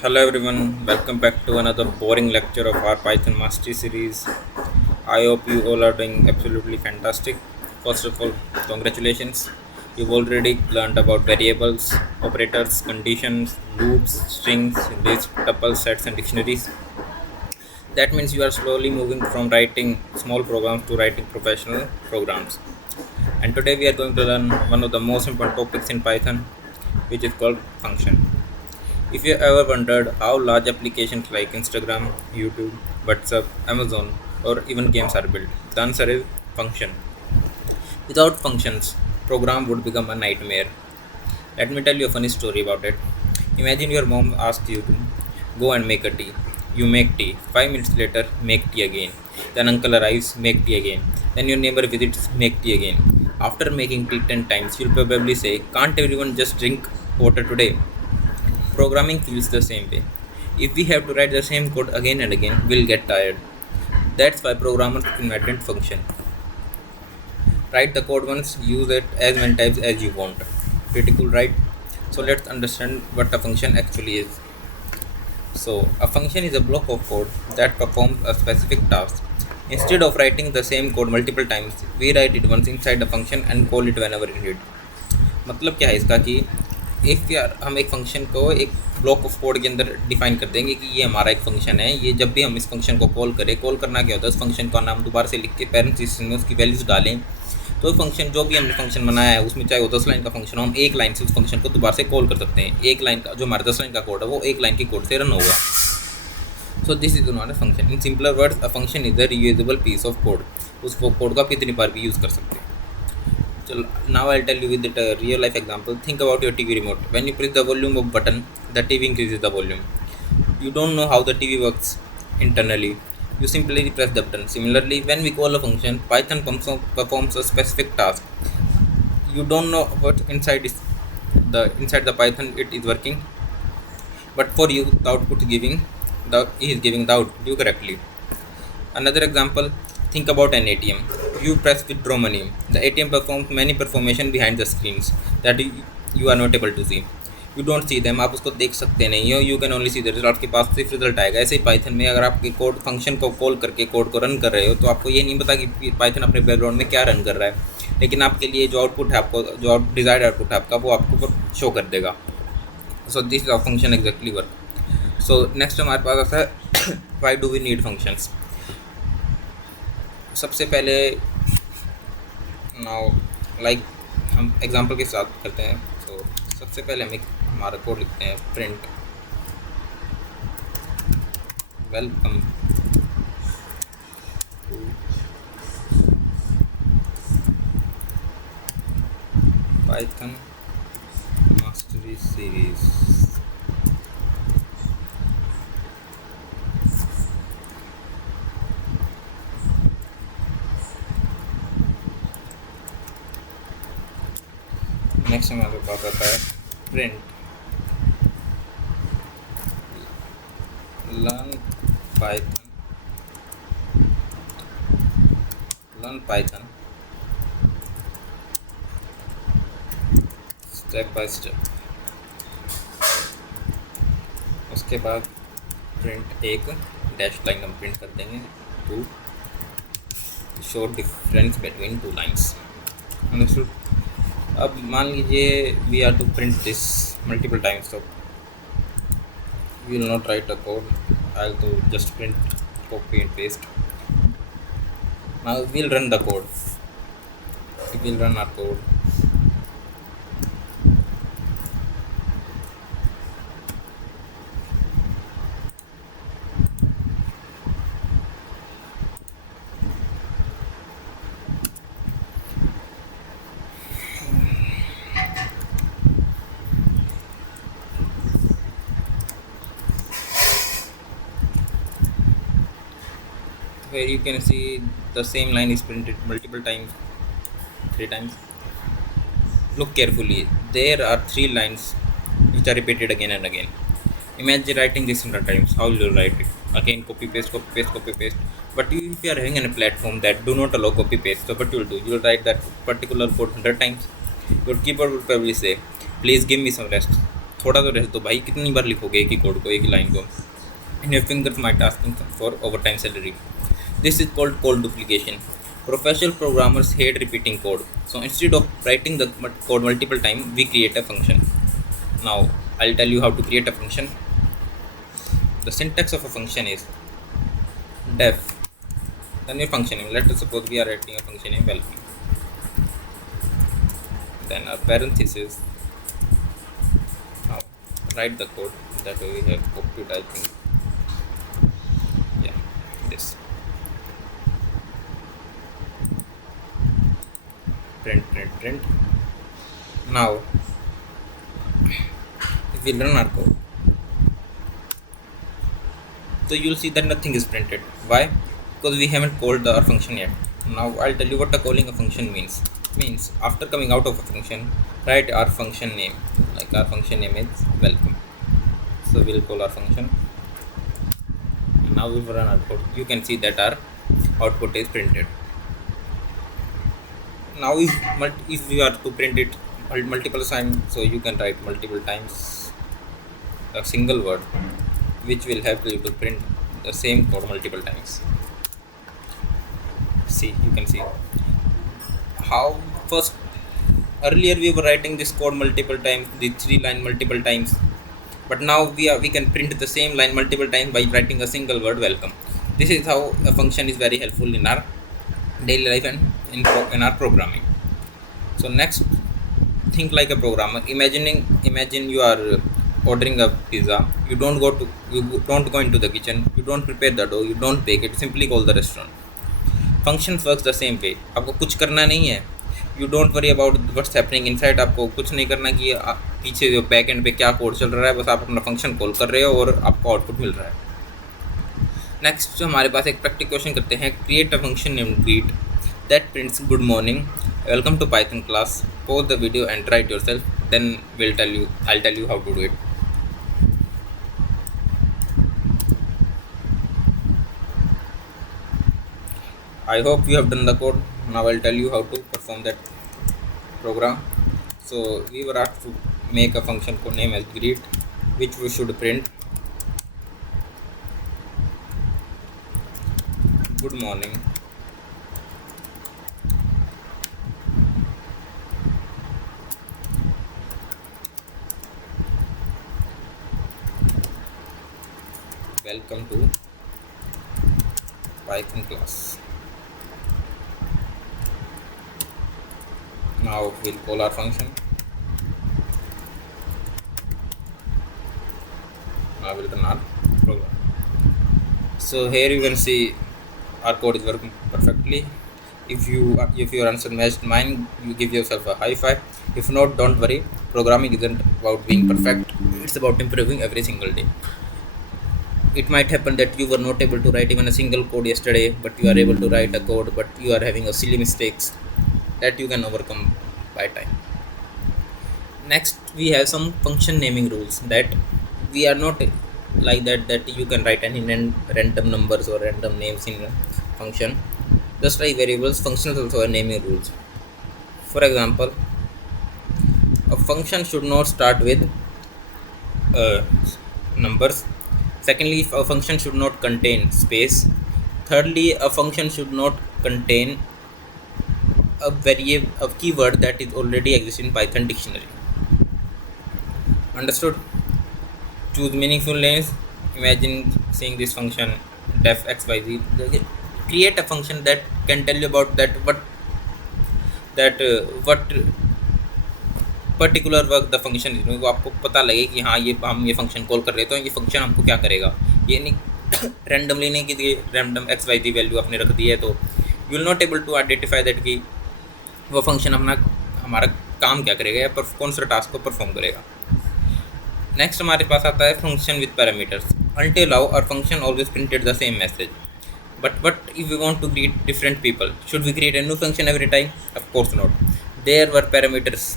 Hello everyone, welcome back to another boring lecture of our Python Mastery series. I hope you all are doing absolutely fantastic. First of all, congratulations. You've already learned about variables, operators, conditions, loops, strings, lists, tuples, sets, and dictionaries. That means you are slowly moving from writing small programs to writing professional programs. And today we are going to learn one of the most important topics in Python, which is called function. If you ever wondered how large applications like Instagram, YouTube, WhatsApp, Amazon, or even games are built, the answer is function. Without functions, program would become a nightmare. Let me tell you a funny story about it. Imagine your mom asks you to go and make a tea. You make tea. 5 minutes later, make tea again. Then uncle arrives, make tea again. Then your neighbor visits, make tea again. After making tea 10 times, you'll probably say, can't everyone just drink water today? Programming feels the same way. If we have to write the same code again and again, we'll get tired. That's why programmers invented function. Write the code once, use it as many times as you want. Pretty cool, right? So let's understand what a function actually is. So a function is a block of code that performs a specific task. Instead of writing the same code multiple times, we write it once inside the function and call it whenever needed. मतलब क्या है इसका कि if यार हम एक function को एक ब्लॉक ऑफ कोड के अंदर डिफाइन कर देंगे कि ये हमारा एक फंक्शन है, ये जब भी हम इस फंक्शन को कॉल करें, कॉल करना क्या होता है, उस फंक्शन का नाम दोबारा से लिख के पेरेंथेसिस में उसकी वैल्यूज़ डालें, तो फंक्शन जो भी हमने फंक्शन बनाया है उसमें चाहे वो 10 लाइन का फंक्शन हो, हम एक लाइन से उस फंक्शन को दोबारा से कॉल कर सकते हैं। एक लाइन का जो हमारा 10 लाइन का कोड है वो एक लाइन की कोड से रन होगा। So this is not a function. In simpler words, a function is a reusable piece of code. उस कोड को आप कितनी बार भी यूज़ कर सकते हैं। So now I'll tell you with the real life example. Think about your TV remote. When you press the volume of button, the TV increases the volume. You don't know how the TV works internally. You simply press the button. Similarly, when we call a function, Python performs a specific task. You don't know what inside the Python it is working, but for you, the output is giving the output correctly. Another example, think about an ATM. You press withdraw money. The ATM performs many performation behind the screens that you are not able to see. You don't see them, आप उसको देख सकते नहीं हो, you can only see the result, आपके पास सिर्फ result आएगा। ऐसे ही पाइथन में अगर आप कोड फंक्शन को कॉल करके कोड को रन कर रहे हो तो आपको ये नहीं पता कि पाइथन अपने बैकग्राउंड में क्या रन कर रहा है, लेकिन आपके लिए जो आउटपुट है, आपको जो डिजायर्ड आउटपुट है आपका, वो आपको शो कर देगा। So this is function exactly work. So next हमारे पास आता है why do we need functions. सबसे पहले नाउ लाइक हम एग्जांपल के साथ करते हैं। तो सबसे पहले हम एक हमारा कोड लिखते हैं, print welcome to Python mastery series. Next हमारे पास आता है print learn Python step by step. उसके बाद प्रिंट एक डैश लाइन हम प्रिंट कर देंगे to show difference between two lines. Understood. अब मान लीजिए we are to print this multiple times, तो we will not write a code, I will to just print, copy and paste. Now we'll run the code. We will run our code. Where you can see the same line is printed multiple times, 3 times. Look carefully, there are 3 lines which are repeated again and again. Imagine writing this 100 times. How will you write it? Again, copy paste, copy paste, copy paste. But if you are having a platform that do not allow copy paste, so what you will do? You will write that particular code 100 times. Your keyboard will probably say, please give me some rest. थोड़ा तो रहने दो भाई, कितनी बार लिखोगे एक ही code को, एक ही लाइन को. And your fingers might asking for overtime salary. This is called code duplication. Professional programmers hate repeating code. So instead of writing the code multiple times, we create a function. Now I'll tell you how to create a function. The syntax of a function is def. Then your function name. Let us suppose we are writing a function name welcome. Then a parenthesis. Now write the code that we have copied, I think. Yeah, this. Print. Now if we run our code, so you'll see that nothing is printed. Why? Because we haven't called our function yet. Now I'll tell you what a calling a function means. Means after coming out of a function, write our function name. Like our function name is welcome. So we'll call our function. And now we'll run our code. You can see that our output is printed. Now if you are to print it multiple times, so you can write multiple times a single word, which will help you to print the same code multiple times. See, you can see how first earlier we were writing this code multiple times, the 3 line multiple times, but now we can print the same line multiple times by writing a single word welcome. This is how a function is very helpful in our daily life and in our programming. So next, think like a programmer. Imagine you are ordering a pizza. You don't go into the kitchen. You don't prepare the dough. You don't bake it. Simply call the restaurant. Functions works the same way. आपको कुछ करना नहीं है. You don't worry about what's happening inside. आपको कुछ नहीं करना कि पीछे जो बैक एंड पे क्या कोड चल रहा है, बस आप अपना फंक्शन कॉल कर रहे हो और आपको आउटपुट मिल रहा है. नेक्स्ट जो हमारे पास एक प्रैक्टिकल क्वेश्चन करते हैं. Create a function named greet that prints good morning, welcome to Python class. Pause the video and try it yourself, then I'll tell you how to do it. I hope you have done the code. Now I'll tell you how to perform that program. So we were asked to make a function called name as greet, which we should print good morning. Welcome to Python class. Now we'll call our function. Now we'll run our program. So here you can see our code is working perfectly. If your answer matched mine, you give yourself a high five. If not, don't worry. Programming isn't about being perfect. It's about improving every single day. It might happen that you were not able to write even a single code yesterday, but you are able to write a code, but you are having a silly mistakes that you can overcome by time. Next, we have some function naming rules that we are not like that you can write any random numbers or random names in a function. Just like variables, functions also have naming rules. For example, a function should not start with numbers. Secondly, a function should not contain space. Thirdly, a function should not contain a keyword that is already exists in Python dictionary. Understood? Choose meaningful names. Imagine seeing this function def xyz. Create a function that can tell you about what particular work the function is. वो आपको पता लगे कि हाँ ये हम ये function call कर रहे हैं तो ये फंक्शन हमको क्या करेगा. ये नहीं रैंडमली नहीं कि रैंडम एक्स वाई दी वैल्यू आपने रख दी है तो you will not able to identify that कि वो फंक्शन हमारा काम क्या करेगा या कौन सा टास्क को परफॉर्म करेगा. नेक्स्ट हमारे पास आता है function with parameters. until now our function always printed the same message, but what if we want to greet different people? Should we create a new function every time? Of course not. There were parameters.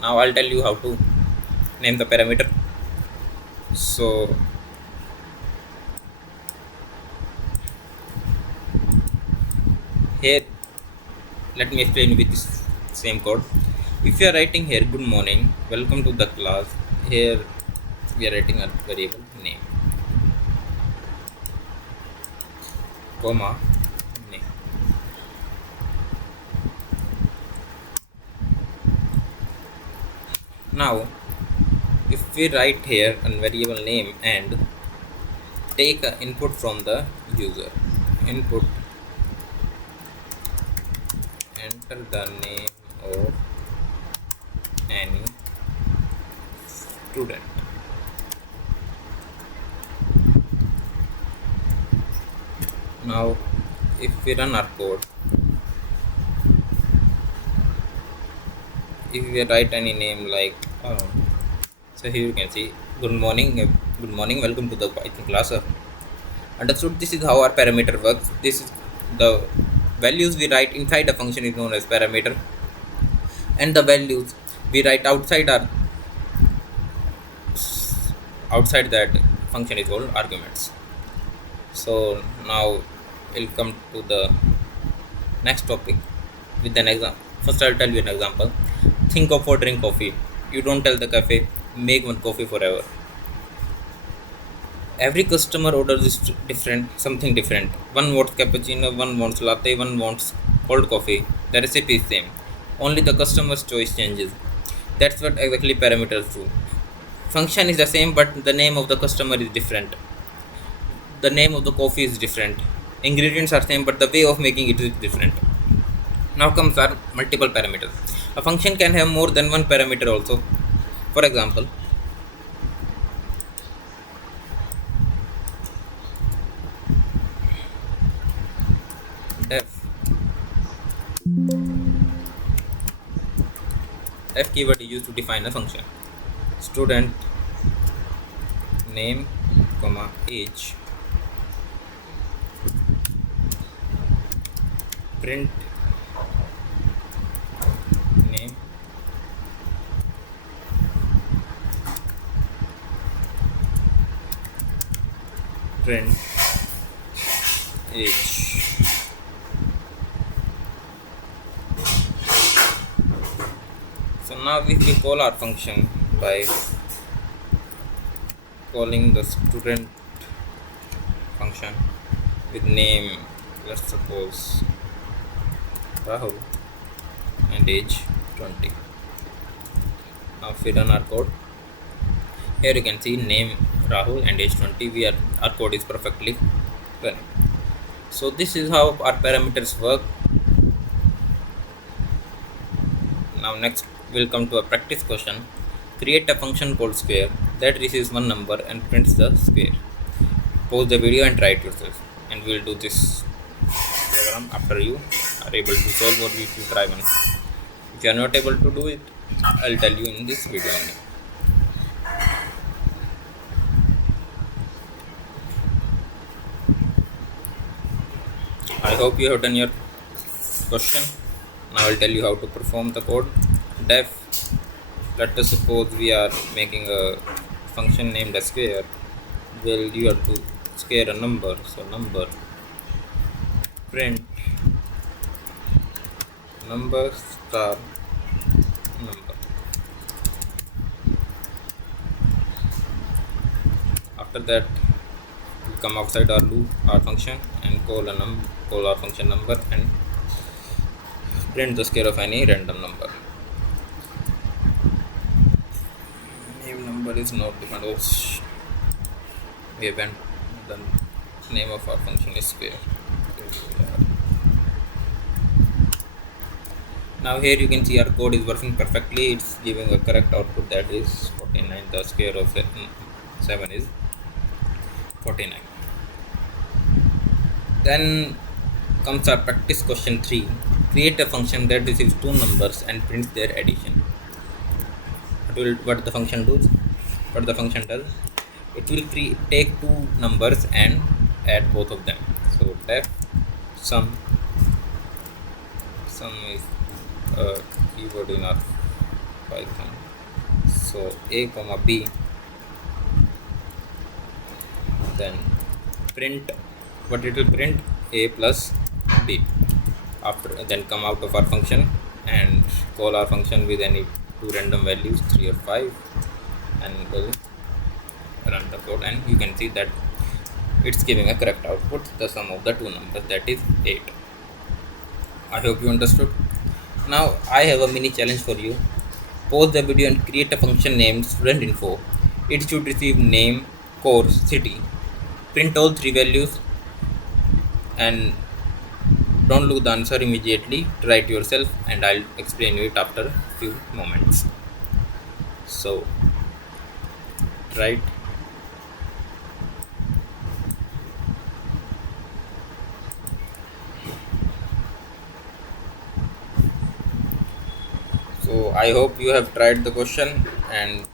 Now I'll tell you how to name the parameter. So here let me explain with this same code. If you are writing here good morning, welcome to the class, here we are writing a variable name, comma, name. Now, if we write here a variable name and take a input from the user, input, enter the name of any student. Now, if we run our code, if we write any name like, so here you can see, good morning, welcome to the Python class. Understood? This is how our parameter works. This is the values we write inside a function is known as parameter, and the values we write outside that function is called arguments. So now we'll come to the next topic with an example. First, I'll tell you an example. Think of ordering coffee. You don't tell the cafe, make one coffee forever. Every customer orders is different, something different. One wants cappuccino, one wants latte, one wants cold coffee. The recipe is same. Only the customer's choice changes. That's what exactly parameters do. Function is the same, but the name of the customer is different. The name of the coffee is different. Ingredients are same, but the way of making it is different. Now comes our multiple parameters. A function can have more than one parameter also. For example, def f keyword is used to define a function. Student name, comma, age. Print name, print age. So now if we call our function by calling the student function with name, let's suppose Rahul, and age 20. Now if we run our code, here you can see name Rahul and age 20. Our code is perfectly running. So this is how our parameters work. Now next we'll come to a practice question. Create a function called square that receives one number and prints the square. Pause the video and try it yourself, and we'll do this program after you are able to solve, or if you try one. If you are not able to do it, I'll tell you in this video only. I hope you have done your question. Now I'll tell you how to perform the code. Def, let us suppose we are making a function named as square. Well, you have to square a number, so number, print number star number. After that, we come outside our loop, our function, and call our function number and print the square of any random number. Name number is not defined. We haven't done. Name of our function is square. Now here you can see our code is working perfectly. It's giving a correct output, that is 49. The square of 7 is 49. Then comes our practice question 3. Create a function that receives two numbers and prints their addition. What the function does? It will take two numbers and add both of them. So def sum is a keyword in our Python. So a comma b, then print, what it will print, a plus b. After then come out of our function and call our function with any two random values 3 or 5 and we'll run the code, and you can see that it's giving a correct output, the sum of the two numbers, that is 8. I hope you understood. Now I have a mini challenge for you. Pause the video and create a function named studentinfo. It should receive name, course, city. Print all three values and don't look the answer immediately. Try it yourself and I'll explain you it after a few moments. So try it. So I hope you have tried the question and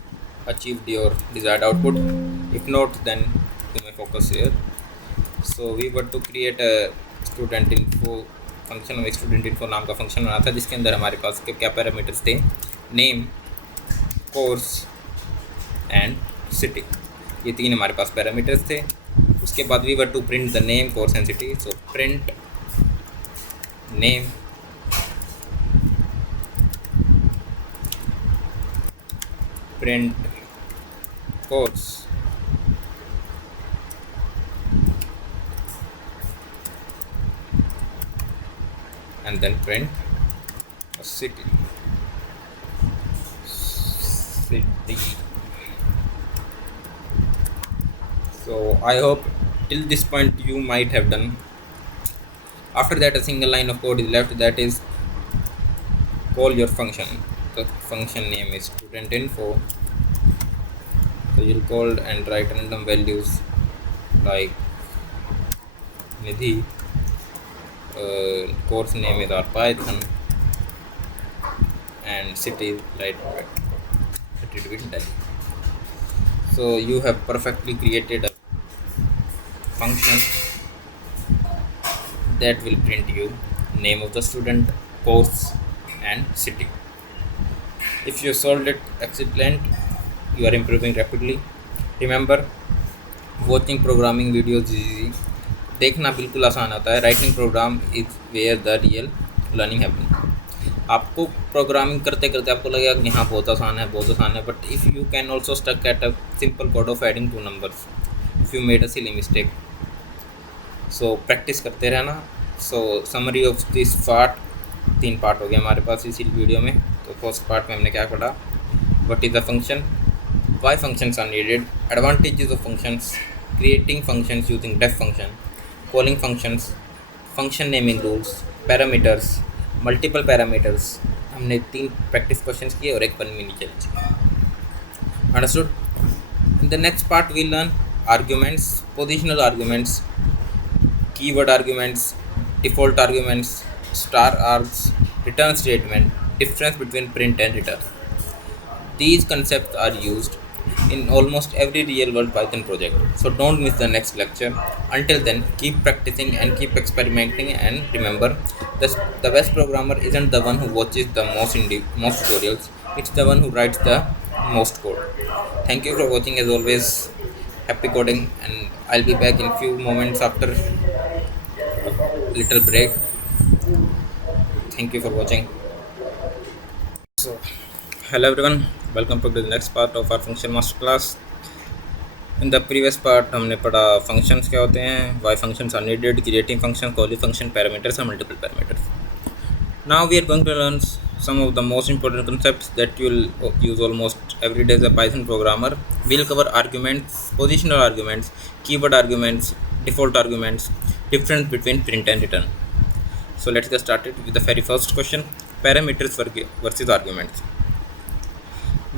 achieved your desired output. If not, then you may focus here. So we were to create a student info function में student info नाम का function बना था, जिसके अंदर हमारे पास के क्या पैरामीटर्स थे, नेम, कोर्स एंड सिटी, ये तीन हमारे पास पैरामीटर्स थे. उसके बाद we were to print the name, course and city. So print name, print course, and then print a city. So I hope till this point you might have done. After that, a single line of code is left, that is call your function. The function name is studentinfo. So you'll call and write random values like Nidhi, course name is our Python, and city right between Delhi. So you have perfectly created a function that will print you name of the student, course and city. If you solved it excellent, you are improving rapidly. Remember, watching programming videos is easy. देखना बिल्कुल आसान होता है. Writing program is where the real learning happen. आपको programming करते करते आपको लगेगा कि हाँ बहुत आसान है, but if you can also stuck at a simple code of adding two numbers if you made a silly mistake. So practice करते रहना. So summary of this part, 3 part हो गया हमारे पास इसी वीडियो में. तो फर्स्ट पार्ट में हमने क्या पढ़ा, what is the function, why functions are needed, advantages of functions, creating functions using def function, calling functions, function naming rules, parameters, multiple parameters. हमने 3 प्रैक्टिस क्वेश्चंस किए और एक फन मिनी चैलेंज किया. Understood. In the next part we learn arguments, positional arguments, keyword arguments, default arguments, star args, return statement, difference between print and return. These concepts are used in almost every real world Python project. So don't miss the next lecture. Until then, keep practicing and keep experimenting, and remember, the best programmer isn't the one who watches the most tutorials, it's the one who writes the most code. Thank you for watching. As always, happy coding, and I'll be back in few moments after a little break. Thank you for watching. So hello everyone, welcome to the next part of our function master class. In the previous part हमने पढ़ा functions क्या होते हैं, why functions are needed, creating function, calling function, parameters and multiple parameters. Now we are going to learn some of the most important concepts that you will use almost every day as a Python programmer. We'll cover arguments, positional arguments, keyword arguments, default arguments, difference between print and return. So let's get started with the very first question, parameters versus arguments.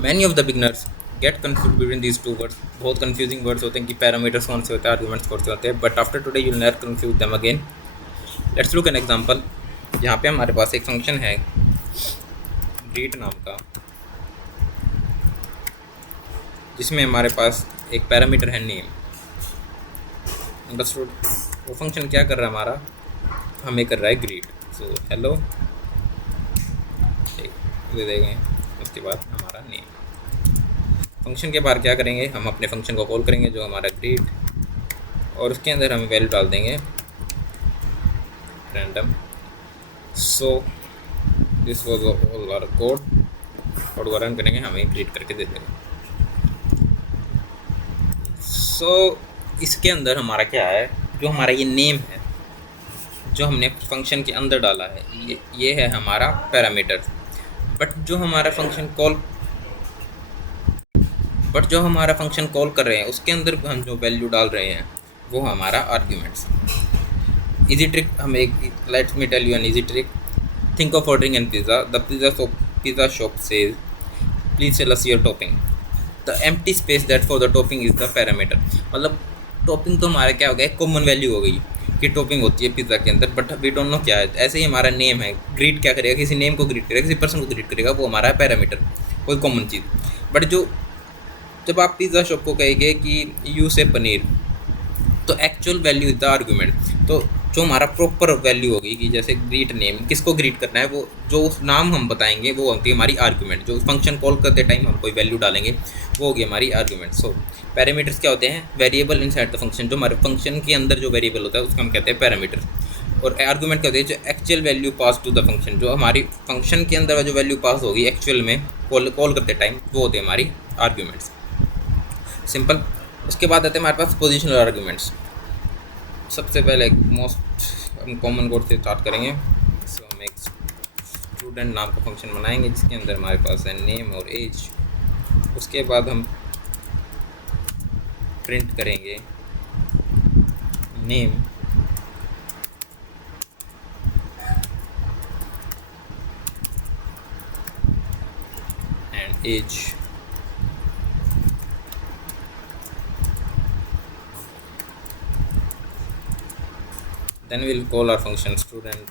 Many of the beginners get confused between these two words. बहुत confusing words होते हैं कि parameters कौन से होते हैं, arguments कौन से होते हैं, but after today you'll never confuse them again. Let's look an example. यहाँ पे हमारे पास एक फंक्शन है greet नाम का, जिसमें हमारे पास एक पैरामीटर है name. अंडरस्टूड. वो फंक्शन क्या कर रहा है हमारा, हमें कर रहा है greet. So hello दे देंगे, उसके बाद हमारा नेम. फंक्शन के बाहर क्या करेंगे, हम अपने फंक्शन को कॉल करेंगे जो हमारा ग्रीट, और उसके अंदर हम वैल्यू डाल देंगे random. So this was all our code को रन करेंगे, हमें क्रिएट करके दे देगा। सो इसके अंदर हमारा क्या है, जो हमारा ये नेम है जो हमने फंक्शन के अंदर डाला है, ये है हमारा पैरामीटर। बट जो हमारा फंक्शन कॉल कर रहे हैं उसके अंदर हम जो वैल्यू डाल रहे हैं वो हमारा आर्ग्यूमेंट्स। इजी ट्रिक, हम एक let's me tell you an easy trick. Think of ordering an pizza. The pizza shop says please tell us your topping. The empty space that for the topping is the parameter. मतलब topping तो हमारा क्या हो गया, common value हो गई कि topping होती है पिज़्ज़ा के अंदर, बट वी डोंट नो क्या है। ऐसे ही हमारा नेम है, ग्रीट क्या करेगा, किसी नेम को ग्रीट करेगा, किसी पर्सन को ग्रीट करेगा, वो हमारा पैरामीटर, कोई कॉमन चीज़। बट जब आप पिज़्ज़ा शॉप को कहेंगे कि यू से पनीर, तो actual value is the argument. तो जो हमारा प्रॉपर वैल्यू होगी कि जैसे ग्रीट नेम, किसको ग्रीट करना है, वो जो उस नाम हम बताएंगे वो होती है हमारी आर्गूमेंट। जो फंक्शन कॉल करते टाइम हम कोई वैल्यू डालेंगे वो होगी हमारी आर्गूमेंट। सो पैरामीटर्स क्या होते हैं, वेरिएबल इनसाइड द फंक्शन। जो हमारे फंक्शन के अंदर जो वेरिएबल होता है उसको हम कहते हैं पैरामीटर। और आर्गूमेंट क्या होती है, जो actual value pass to the function, जो हमारी फंक्शन के अंदर जो वैल्यू पास होगी एक्चुअल में कॉल करते टाइम, वो होती है हमारी आर्गूमेंट्स। सिंपल। उसके बाद आते हैं हमारे पास पोजिशनल आर्गूमेंट्स। सबसे पहले मोस्ट हम कॉमन कोड से स्टार्ट करेंगे। सो हम एक स्टूडेंट नाम का फंक्शन बनाएंगे जिसके अंदर हमारे पास है नेम और एज। उसके बाद हम प्रिंट करेंगे name and age. Then we'll call our function student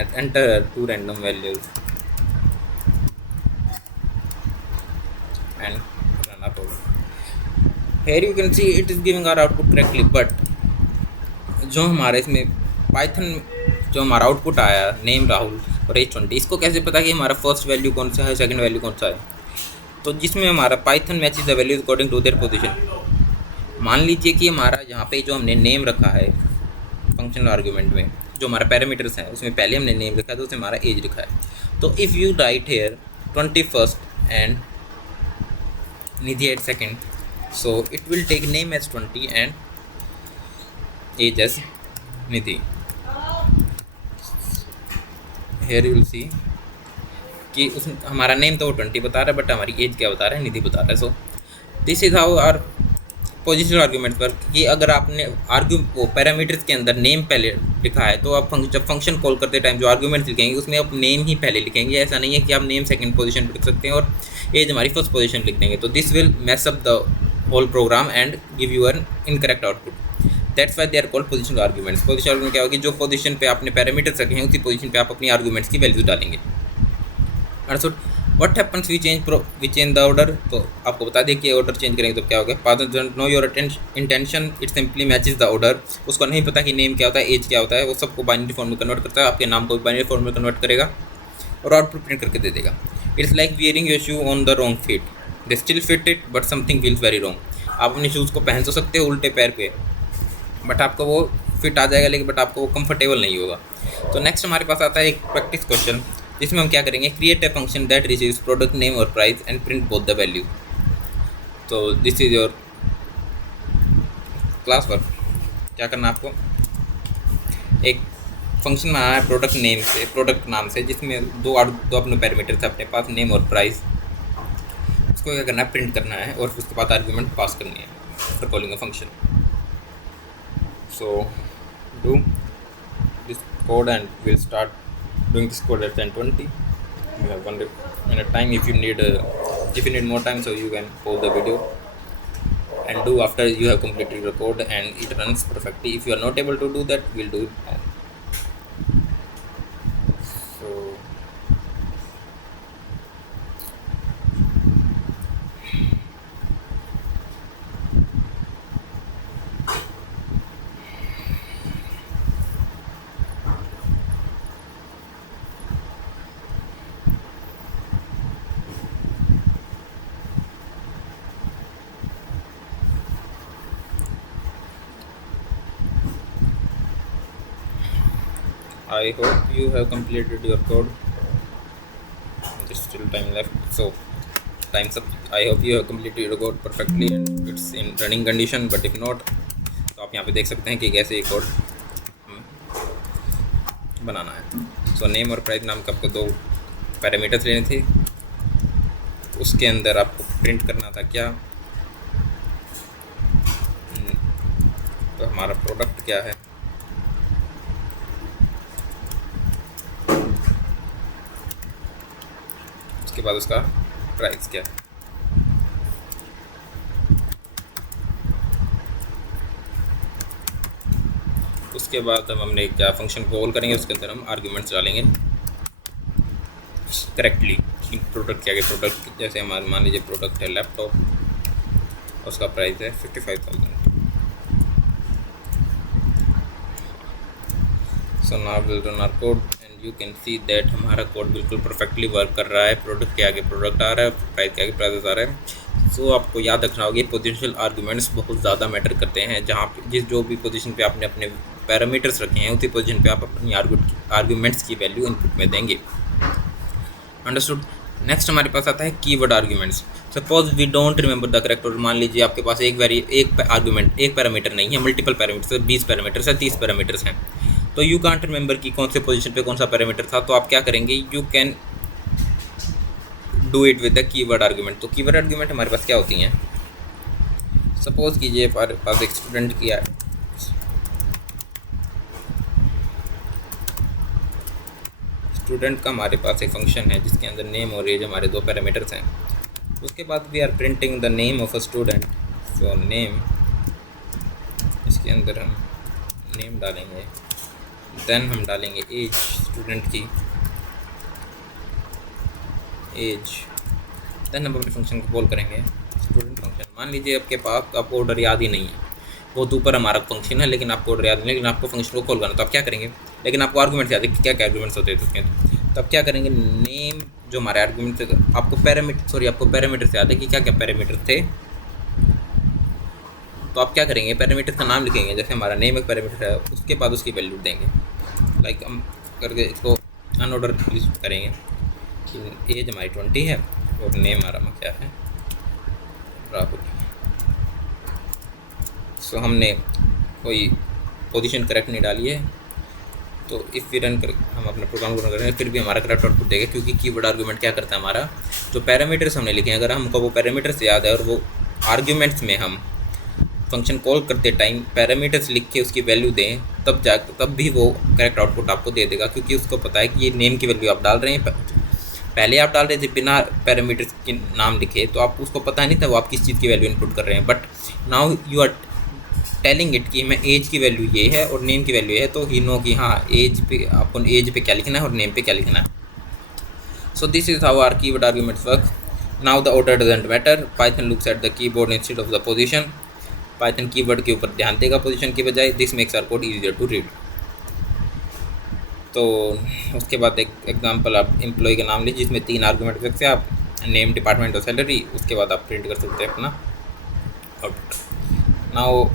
and enter two random values and run our program. Here you can see it is giving our output correctly, but जो हमारे इसमें Python जो हमारा output आया name Rahul और as 20, इसको कैसे पता कि हमारा फर्स्ट वैल्यू कौन सा है, सेकंड वैल्यू कौन सा है। तो जिसमें हमारा Python matches the values according to their position. मान लीजिए कि हमारा यहाँ पे जो हमने नेम रखा है फंक्शनल आर्गूमेंट में, जो हमारा पैरामीटर्स हैं उसमें पहले हमने नेम लिखा है तो उसमें हमारा एज लिखा है। तो if you write here 21 and Nidhi at second, so it will take name age 20 and age age Nidhi. Here you will see कि उस हमारा नेम तो वो 20 बता रहा है, बट हमारी एज क्या बता रहा है, निधि बता रहा है। So this is how our positional argument पर कि अगर आपने पैरामीटर्स के अंदर नेम पहले लिखा है तो आप जब फंक्शन कॉल करते टाइम जो आर्गूमेंट्स लिखेंगे उसमें आप नेम ही पहले लिखेंगे। ऐसा नहीं है कि आप नेम सेकंड पोजीशन पर लिख सकते हैं और एज हमारी फर्स्ट पोजीशन लिख देंगे, तो this will mess up the whole program and give you an incorrect output. That's why they are called positional arguments. Positional argument क्या होगी, जो पोजीशन पे आपने पैरामीटर्स रखे हैं उसी पोजीशन पे आप अपनी आर्गूमेंट्स की वैल्यू डालेंगे। Understood. What happens we change the order. तो आपको बता दें कि ऑर्डर चेंज करेंगे तो क्या होगा। Path don't know your intention, it simply matches the order. उसको नहीं पता कि नेम क्या होता है, एज क्या होता है, वो सबको बाइनरी फॉर्म में कन्वर्ट करता है, आपके नाम को बाइनरी फॉर्म में कन्वर्ट करेगा और आउटपुट प्रिंट करके दे देगा। It's like wearing your shoe on the wrong feet, they still fit it but something feels very wrong. आप अपने शूज़ को पहन तो सकते हो उल्टे पैर पे, बट आपको वो फिट आ जाएगा, लेकिन बट आपको वो कंफर्टेबल नहीं होगा। तो नेक्स्ट हमारे पास आता है एक प्रैक्टिस क्वेश्चन, जिसमें हम क्या करेंगे, create a function that receives product name और price and print both the value. तो this is your class work. क्या करना आपको, एक फंक्शन बनाना है प्रोडक्ट नाम से, जिसमें दो अपने पैरामीटर थे अपने पास, नेम और प्राइस। उसको क्या करना है, प्रिंट करना है और उसके बाद आर्गुमेंट पास करनी है after calling a function. So do this code and will start doing this code at 10:20. You have 1 minute time. If you need more time, so you can pause the video and do after you have completed your code and it runs perfectly. If you are not able to do that, we'll do it now. So I hope you have completed your code. still time left. So time's up. I hope you have completed your code perfectly and it's in running condition, but if not तो आप यहाँ पे देख सकते हैं कि कैसे ये कोड बनाना है. सो नेम और प्राइस नाम के आपको दो पैरामीटर्स लेने थे. उसके अंदर आपको प्रिंट करना था क्या, तो हमारा प्रोडक्ट क्या है, उसके बाद उसका प्राइस क्या है. उसके बाद हमने क्या फंक्शन कॉल करेंगे, उसके अंदर हम आर्ग्यूमेंट्स डालेंगे करेक्टली. प्रोडक्ट क्या है, प्रोडक्ट जैसे हमारे मान लीजिए प्रोडक्ट है लैपटॉप, उसका प्राइस है 55,000. So now will run our code and you can see that हमारा कोड बिल्कुल परफेक्टली वर्क कर रहा है. प्रोडक्ट के आगे प्रोडक्ट आ रहा है, प्राइस के आगे प्राइस आ रहा है. सो आपको याद रखना होगा पोटेंशियल आर्गूमेंट्स बहुत ज़्यादा मैटर करते हैं. जहाँ पे जो भी पोजीशन पे आपने अपने पैरामीटर्स रखे हैं उसी पोजीशन पे आप अपनी आर्गूमेंट्स की वैल्यू इनपुट में देंगे. अंडरस्टूड. नेक्स्ट हमारे पास आता है keyword arguments. Suppose we don't remember the correct, और मान लीजिए आपके पास एक आर्गूमेंट एक पैरामीटर नहीं है, मल्टीपल पैरामीटर्स है, 20 पैरामीटर्स है, 30 पैरामीटर्स हैं. तो यू कांट रिमेंबर कि कौन से पोजीशन पे कौन सा पैरामीटर था. तो आप क्या करेंगे, you can do it with the keyword argument. तो कीवर्ड आर्गूमेंट हमारे पास क्या होती हैं. सपोज कीजिए हमारे पास एक स्टूडेंट की स्टूडेंट का हमारे पास एक फंक्शन है जिसके अंदर नेम और एज हमारे दो पैरामीटर्स हैं. उसके बाद we are printing the name of a student. So name, इसके अंदर हम नेम डालेंगे, देन हम डालेंगे एज स्टूडेंट की एज, देन हम अपने फंक्शन को कॉल करेंगे स्टूडेंट फंक्शन. मान लीजिए आपके पास आपको ऑर्डर याद ही नहीं है, बहुत ऊपर हमारा फंक्शन है लेकिन आपको ऑर्डर याद नहीं, लेकिन आपको फंक्शन को कॉल करना. तो आप क्या करेंगे, लेकिन आपको आर्गूमेंट्स याद है कि क्या क्या आर्गूमेंट्स होते हैं उसमें. तो आप क्या करेंगे, नेम जो हमारे आर्गूमेंट थे, आपको पैरामीटर्स याद है कि क्या क्या पैरामीटर थे. तो आप क्या करेंगे, पैरामीटर का नाम लिखेंगे. जैसे हमारा नेम एक पैरामीटर है, उसके बाद उसकी वैल्यू देंगे. लाइक हम करके इसको अनऑर्डर लिस्ट करेंगे कि एज हमारी 20 है और नेम हमारा क्या है, राहुल. सो हमने कोई पोजीशन करेक्ट नहीं डाली है. तो इफ़ वी रन कर, हम अपने प्रोग्राम को रन करेंगे, फिर भी हमारा करेक्ट आउटपुट देगा, क्योंकि कीवर्ड आर्गूमेंट क्या करता है, हमारा जो पैरामीटर्स हमने लिखे हैं, अगर हमको वो पैरामीटर्स याद है और वो आर्ग्यूमेंट्स में हम फंक्शन कॉल करते टाइम पैरामीटर्स लिख के उसकी वैल्यू दें, तब भी वो करेक्ट आउटपुट आपको दे देगा, क्योंकि उसको पता है कि ये नेम की वैल्यू आप डाल रहे हैं. पहले आप डाल रहे थे बिना पैरामीटर्स के नाम लिखे, तो आपको उसको पता नहीं था वो आप किस चीज़ की वैल्यू इनपुट कर रहे हैं. But now you are telling it कि मैं एज की वैल्यू ये है और नेम की वैल्यू ये है, तो ही नो कि हाँ एज पे आपको एज पे क्या लिखना है और नेम पे क्या लिखना है. So this is how our keyword arguments work. Now the order doesn't matter. Python looks at the keyboard instead of the position. Python keyword के ऊपर ध्यान देगा पोजीशन की बजाय. This makes our code easier to read. तो उसके बाद एक एग्जांपल, आप एम्प्लॉय का नाम लीजिए जिसमें 3 आर्गूमेंट रखते हैं आप, नेम, डिपार्टमेंट और सैलरी. उसके बाद आप प्रिंट कर सकते हैं अपना आउटपुट. नाउ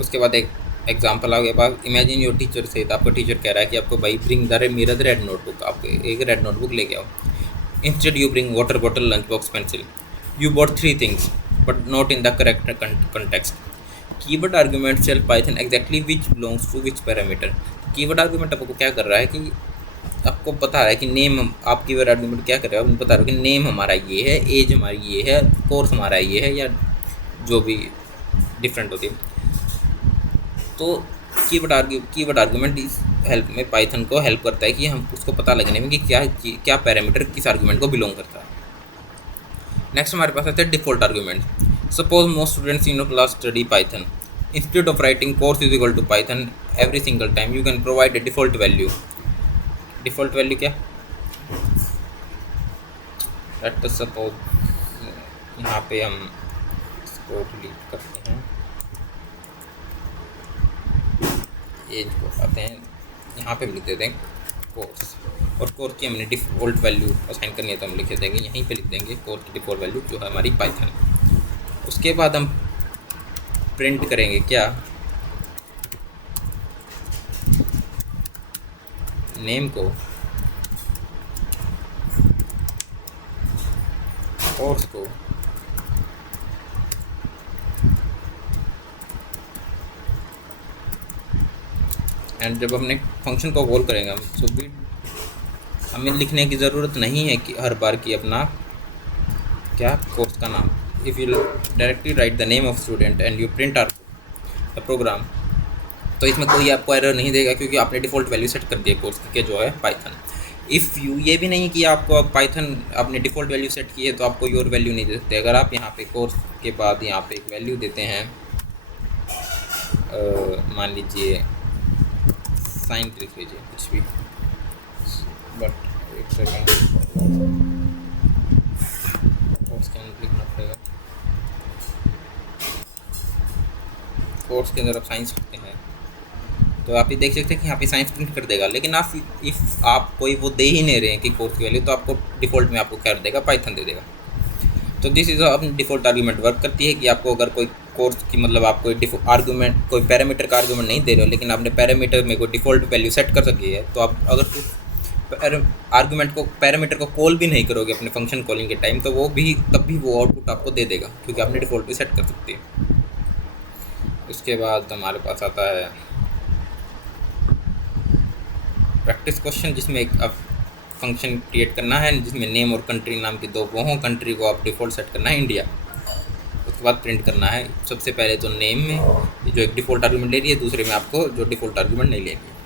उसके बाद एक एग्जांपल आ गया पास. इमेजिन योर टीचर से, तो आपका टीचर कह रहा है कि आपको भाई ब्रिंग द मेरा रेड नोटबुक, आप एक रेड नोटबुक लेके आओ. Instead you bring water bottle, lunch box, pencil. You bought 3 things but not in the correct context. Keyword argument tell Python exactly which belongs to which parameter. Keyword argument आपको क्या कर रहा है कि आपको पता है कि नेम, आप कीवर्ड आर्गूमेंट क्या कर रहे हो, आपको पता है कि नेम हमारा ये है, एज हमारी ये है, कोर्स हमारा ये है, या जो भी डिफरेंट होती है. तो कीवर्ड आर्गूमेंट इस हेल्प में पाइथन को हेल्प करता है कि हम उसको पता लगने में कि क्या पैरामीटर किस आर्गूमेंट को बिलोंग करता है. नेक्स्ट हमारे पास आता है default argument. Suppose most students in your class study Python. Instead of writing course is equal to Python every single time, you can provide a default value. Default value क्या, let us suppose यहाँ पे हम इसको delete करते हैं, as को आते हैं, यहाँ पे हम लिख देते हैं कोर्स, और कोर्स की हमने डिफ़ॉल्ट वैल्यू असाइन करनी है तो हम लिख देंगे, यहीं पे लिख देंगे कोर्स की डिफ़ॉल्ट वैल्यू जो है हमारी पाइथन. उसके बाद हम प्रिंट करेंगे क्या, नेम को कोर्स को एंड जब हमने फंक्शन को कॉल करेंगे हम सो भी हमें लिखने की ज़रूरत नहीं है कि हर बार की अपना क्या कोर्स का नाम। If you directly write the name of student and you print our the program, तो इसमें कोई आपको एरर नहीं देगा क्योंकि आपने डिफ़ॉल्ट वैल्यू सेट कर दी है कोर्स की, जो है पाइथन। इफ़ यू ये भी नहीं कि आपको पाइथन आपने डिफ़ॉल्ट वैल्यू सेट की है तो आपको और वैल्यू नहीं दे सकते। अगर आप यहाँ पे कोर्स के बाद यहाँ पे एक वैल्यू देते हैं, मान लीजिए साइन लिख लीजिए कुछ भी, बट एक सेकेंड कोर्स के अंदर लिखना पड़ेगा। कोर्स के अंदर आप साइंस लिखते हैं तो आप ये देख सकते हैं कि यहाँ पे साइंस प्रिंट कर देगा, लेकिन आप इफ़ आप कोई वो दे ही नहीं रहे हैं कि कोर्स की वैल्यू, तो आपको डिफ़ॉल्ट में आपको क्या देगा, पाइथन दे देगा। तो दिस इज़ अपनी डिफ़ॉल्ट आर्गूमेंट वर्क करती है कि आपको अगर कोई कोर्स की मतलब आप कोई आर्गूमेंट कोई पैरामीटर का आर्गूमेंट नहीं दे रहे हो, लेकिन आपने पैरामीटर में कोई डिफ़ॉल्ट वैल्यू सेट कर सकी है, तो आप अगर आर्गूमेंट को पैरामीटर को कॉल भी नहीं करोगे अपने फंक्शन कॉलिंग के टाइम, तो वो भी तब भी वो आउटपुट आपको दे देगा क्योंकि आपने डिफ़ॉल्ट भी सेट कर सकती है। उसके बाद हमारे पास आता है प्रैक्टिस क्वेश्चन, जिसमें एक अब फंक्शन क्रिएट करना है जिसमें नेम और कंट्री नाम के दो वो हों। कंट्री को आप डिफ़ॉल्ट सेट करना है इंडिया, उसके बाद प्रिंट करना है। सबसे पहले तो नेम में जो एक डिफ़ॉल्ट आर्गूमेंट ले रही है, दूसरे में आपको जो डिफ़ॉल्ट आर्गूमेंट नहीं ले रही है।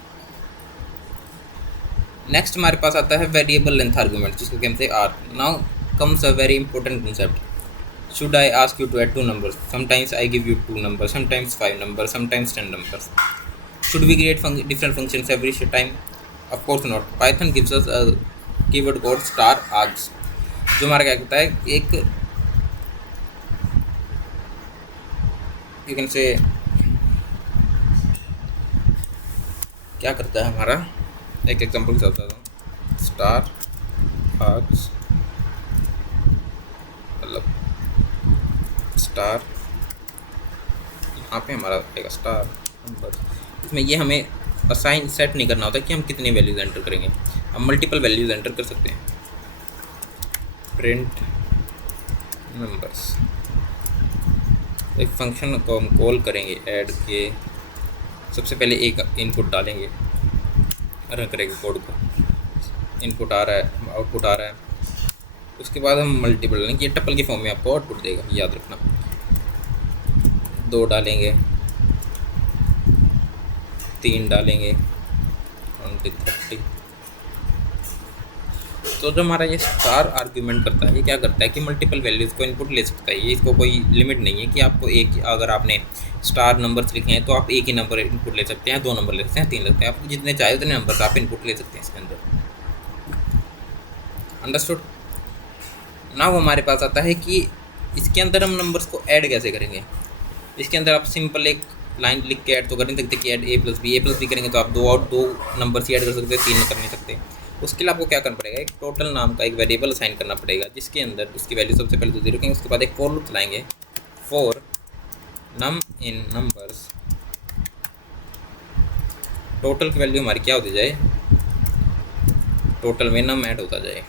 नेक्स्ट हमारे पास आता है वेरिएबल लेंथ आर्गूमेंट, जिसको कहते हैं आर। Now comes a very important concept. Should I ask you to add 2 numbers? Sometimes I give you 2 numbers, sometimes 5 numbers, sometimes 10 numbers. Should we create different functions every time? Of course not. Python gives us a keyword called *args, जो हमारा क्या कहता है, एक you can say क्या करता है हमारा, एक एग्जांपल से बताता हूँ। स्टार आर्ग्स मतलब स्टार, यहाँ पे हमारा आएगा स्टार नंबर। इसमें ये हमें असाइन सेट नहीं करना होता कि हम कितनी वैल्यूज एंटर करेंगे, हम मल्टीपल वैल्यूज एंटर कर सकते हैं। प्रिंट नंबर्स, एक फंक्शन को हम कॉल करेंगे ऐड के, सबसे पहले एक इनपुट डालेंगे, रन करेंगे कोड को, इनपुट आ रहा है आउटपुट आ रहा है, उसके बाद हम मल्टीपल डालेंगे, ये टपल के फॉर्म में आपको आउटपुट देगा, याद रखना। 2 डालेंगे, 3 डालेंगे, 30। तो जो हमारा ये स्टार आर्ग्यूमेंट करता है, ये क्या करता है कि मल्टीपल वैल्यूज़ को इनपुट ले सकता है। ये इसको कोई लिमिट नहीं है कि आपको एक, अगर आपने स्टार नंबर्स लिखे हैं तो आप एक ही नंबर इनपुट ले सकते हैं, 2 नंबर ले सकते हैं, 3 ले सकते हैं, आप जितने चाहे उतने नंबर्स आप इनपुट ले सकते हैं इसके अंदर। अंडरस्टूड। नाउ हमारे पास आता है कि इसके अंदर हम नंबर्स को ऐड कैसे करेंगे। इसके अंदर आप सिंपल एक लाइन लिख के ऐड तो कर नहीं सकते कि ऐड a+b करेंगे तो आप दो नंबर्स ही ऐड कर सकते हैं, 3 कर नहीं सकते। उसके लिए आपको क्या करना पड़ेगा, एक टोटल नाम का एक वेरिएबल असाइन करना पड़ेगा, जिसके अंदर उसकी वैल्यू सबसे पहले तो 0 रखेंगे, उसके बाद एक फॉर लूप चलाएंगे, for num in numbers, total की वैल्यू हमारी क्या होती जाए, टोटल में नम ऐड होता जाए,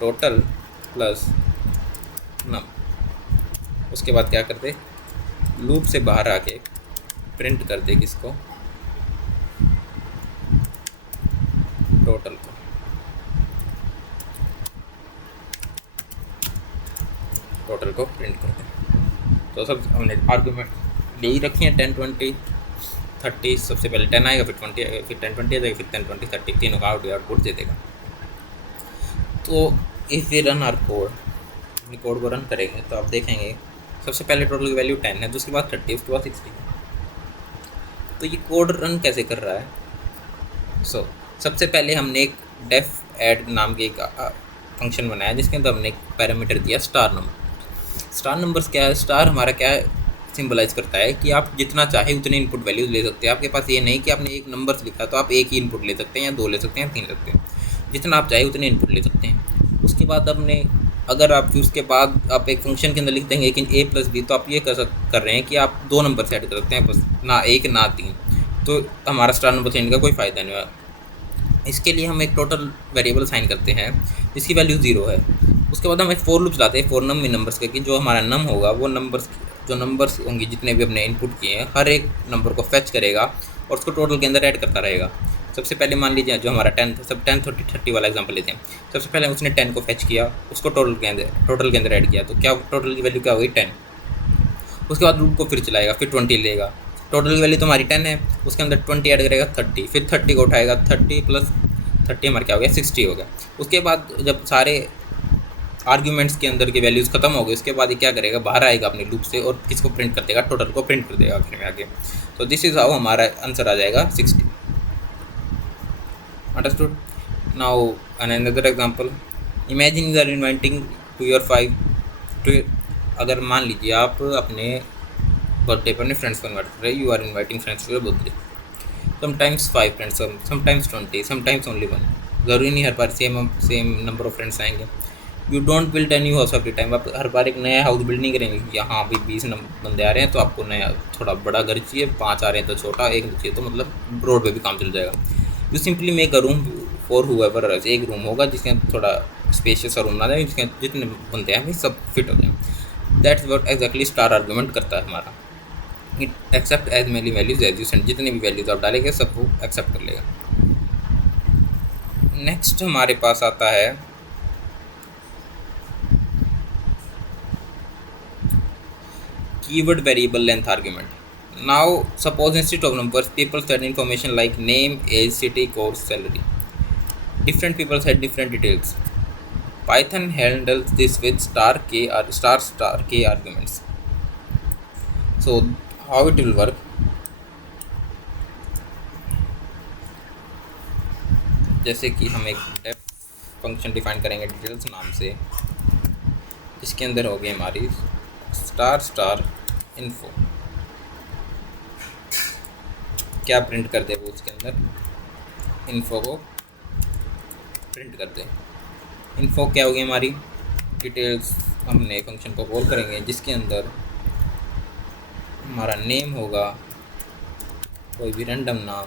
टोटल प्लस नम। उसके बाद क्या करते, लूप से बाहर आके प्रिंट कर दे किसको, टोटल को। टोटल को प्रिंट कर दें। तो सब हमने आर्गूमेंट ले ही रखी हैं, 10, 20, 30। सबसे पहले 10 आएगा, फिर 20 आएगा, फिर 10, 20 आएगा, फिर 10, 20, 30, तीनों का आउटपुट दे देगा। तो if we run our code, अपनी कोड को रन करेंगे तो आप देखेंगे सबसे पहले टोटल की वैल्यू 10 है, उसके बाद 30, उसके बाद 60। तो ये कोड रन कैसे कर रहा है। सबसे पहले हमने एक डेफ ऐड नाम के एक फंक्शन बनाया, जिसके अंदर हमने एक पैरामीटर दिया स्टार नंबर। स्टार नंबर्स क्या है, स्टार हमारा क्या सिंबलाइज करता है कि आप जितना चाहे उतने इनपुट वैल्यूज ले सकते हैं। आपके पास ये नहीं कि आपने एक नंबर लिखा तो आप एक ही इनपुट ले सकते हैं, या 2 ले सकते हैं, 3 ले सकते हैं, जितना आप चाहे उतने इनपुट ले सकते हैं। उसके बाद आपने अगर आप उसके बाद आप एक फंक्शन के अंदर लिख देंगे कि a+b, तो आप ये कर रहे हैं कि आप 2 नंबर से ऐड कर सकते हैं, बस ना 1 ना 3। तो हमारा स्टार नंबर सेंड का कोई फ़ायदा नहीं हुआ। इसके लिए हम एक टोटल वेरिएबल साइन करते हैं जिसकी वैल्यू 0 है। उसके बाद हम एक फोर लूप चलाते हैं फोर नम में नंबर्स का, कि जो हमारा नम होगा वो नंबर्स होंगे जितने भी हमने इनपुट किए हैं, हर एक नंबर को फेच करेगा और उसको टोटल के अंदर ऐड करता रहेगा। सबसे पहले मान लीजिए जो हमारा 10 था, सब 10 30 वाला एग्जांपल लेते हैं। सबसे पहले उसने 10 को फेच किया, उसको टोटल के अंदर ऐड किया, तो क्या टोटल की वैल्यू क्या होगी 10। उसके बाद लूप को फिर चलाएगा, फिर 20 लेगा, टोटल की वैल्यू तो हमारी 10 है, उसके अंदर 20 ऐड करेगा 30, फिर 30 को उठाएगा, 30 प्लस 30 हमारा क्या हो गया 60 हो गया। उसके बाद जब सारे आर्ग्यूमेंट्स के अंदर की वैल्यूज़ खत्म हो गई, उसके बाद ये क्या करेगा, बाहर आएगा अपने लूप से और किसको प्रिंट कर देगा, टोटल को प्रिंट कर देगा आखिर में आगे। तो दिस इज हाउ हमारा आंसर आ जाएगा 60। Understood. Now another example, imagine you are inviting to your 5 to, अगर मान लीजिए आप अपने बर्थडे पर अपने फ्रेंड्स को इन्वाइट कर रहे हैं, you are inviting friends to your birthday, sometimes 5 friends, sometimes 20, sometimes only 1, ज़रूरी नहीं हर बार सेम नंबर ऑफ फ्रेंड्स आएंगे। You don't build any house every time, आप हर बार एक नया हाउस बिल्ड नहीं करेंगे कि हाँ भाई 20 बंदे आ रहे हैं तो आपको नया थोड़ा बड़ा घर चाहिए, 5 आ रहे हैं तो छोटा, एक चाहिए तो मतलब रोड पे भी काम चल जाएगा। You simply make a room for whoever, एक रूम होगा जिसके थोड़ा स्पेशियस रूम ना जाए, जिसके जितने बंदे हैं भाई सब फिट हो जाए। That's what exactly star argument करता है हमारा। It accept as many values as you send, जितनी भी वैल्यूज आप डालेंगे सब वो एक्सेप्ट कर लेगा। नेक्स्ट हमारे पास आता है keyword variable length argument. Now suppose instead of numbers people said information like name, age, city, course, salary. Different people said different details. Python handles this with star k arguments. So how it will work, जैसे कि हम एक def function define करेंगे details नाम से, इसके अंदर होगी हमारी स्टार इन्फो, क्या प्रिंट कर दे वो उसके अंदर इन्फो को प्रिंट कर दे। इन्फो क्या होगी हमारी डिटेल्स, हमने फंक्शन को कॉल करेंगे जिसके अंदर हमारा नेम होगा कोई भी रैंडम नाम,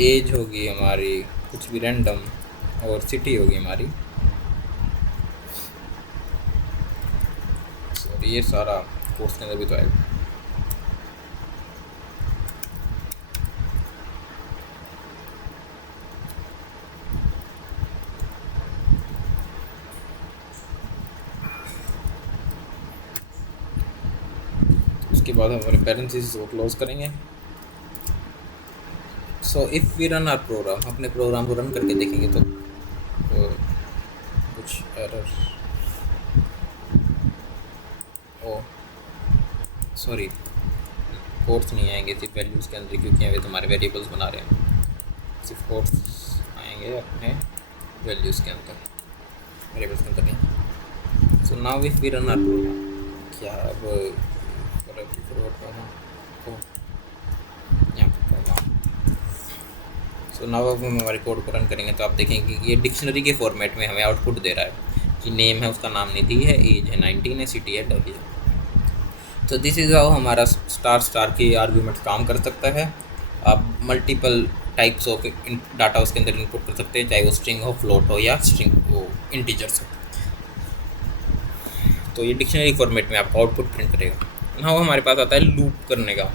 एज होगी हमारी कुछ भी रैंडम, और सिटी होगी हमारी, ये सारा कोर्स के अंदर भी तो आएगा। उसके बाद हम अपने पैरेंथेसिस को क्लोज करेंगे। So if we run our program, अपने प्रोग्राम को रन करके देखेंगे तो कुछ एरर, सॉरी कोड्स नहीं आएंगे सिर्फ वैल्यूज़ के अंदर, क्योंकि अभी तुम्हारे वेरिएबल्स बना रहे हैं, सिर्फ कोड्स आएंगे अपने वैल्यूज़ के अंदर, वेरिएबल्स के अंदर नहीं। So now if we run our program, क्या अब सो नाउ अब हम हमारे कोड को रन करेंगे तो आप देखेंगे कि ये डिक्शनरी के फॉर्मेट में हमें आउटपुट दे रहा है कि नेम है उसका नाम निधि है, एज है 19 है, सिटी है दिल्ली है। तो दिस इज़ हाउ हमारा स्टार के आर्गूमेंट काम कर सकता है। आप मल्टीपल टाइप्स ऑफ डाटा उसके अंदर इनपुट कर सकते हैं, चाहे वो स्ट्रिंग हो, फ्लोट हो या स्ट्रिंग वो इंटीजर्स हो। तो ये डिक्शनरी फॉर्मेट में आपका आउटपुट प्रिंट करेगा। नाउ हमारे पास आता है लूप करने का।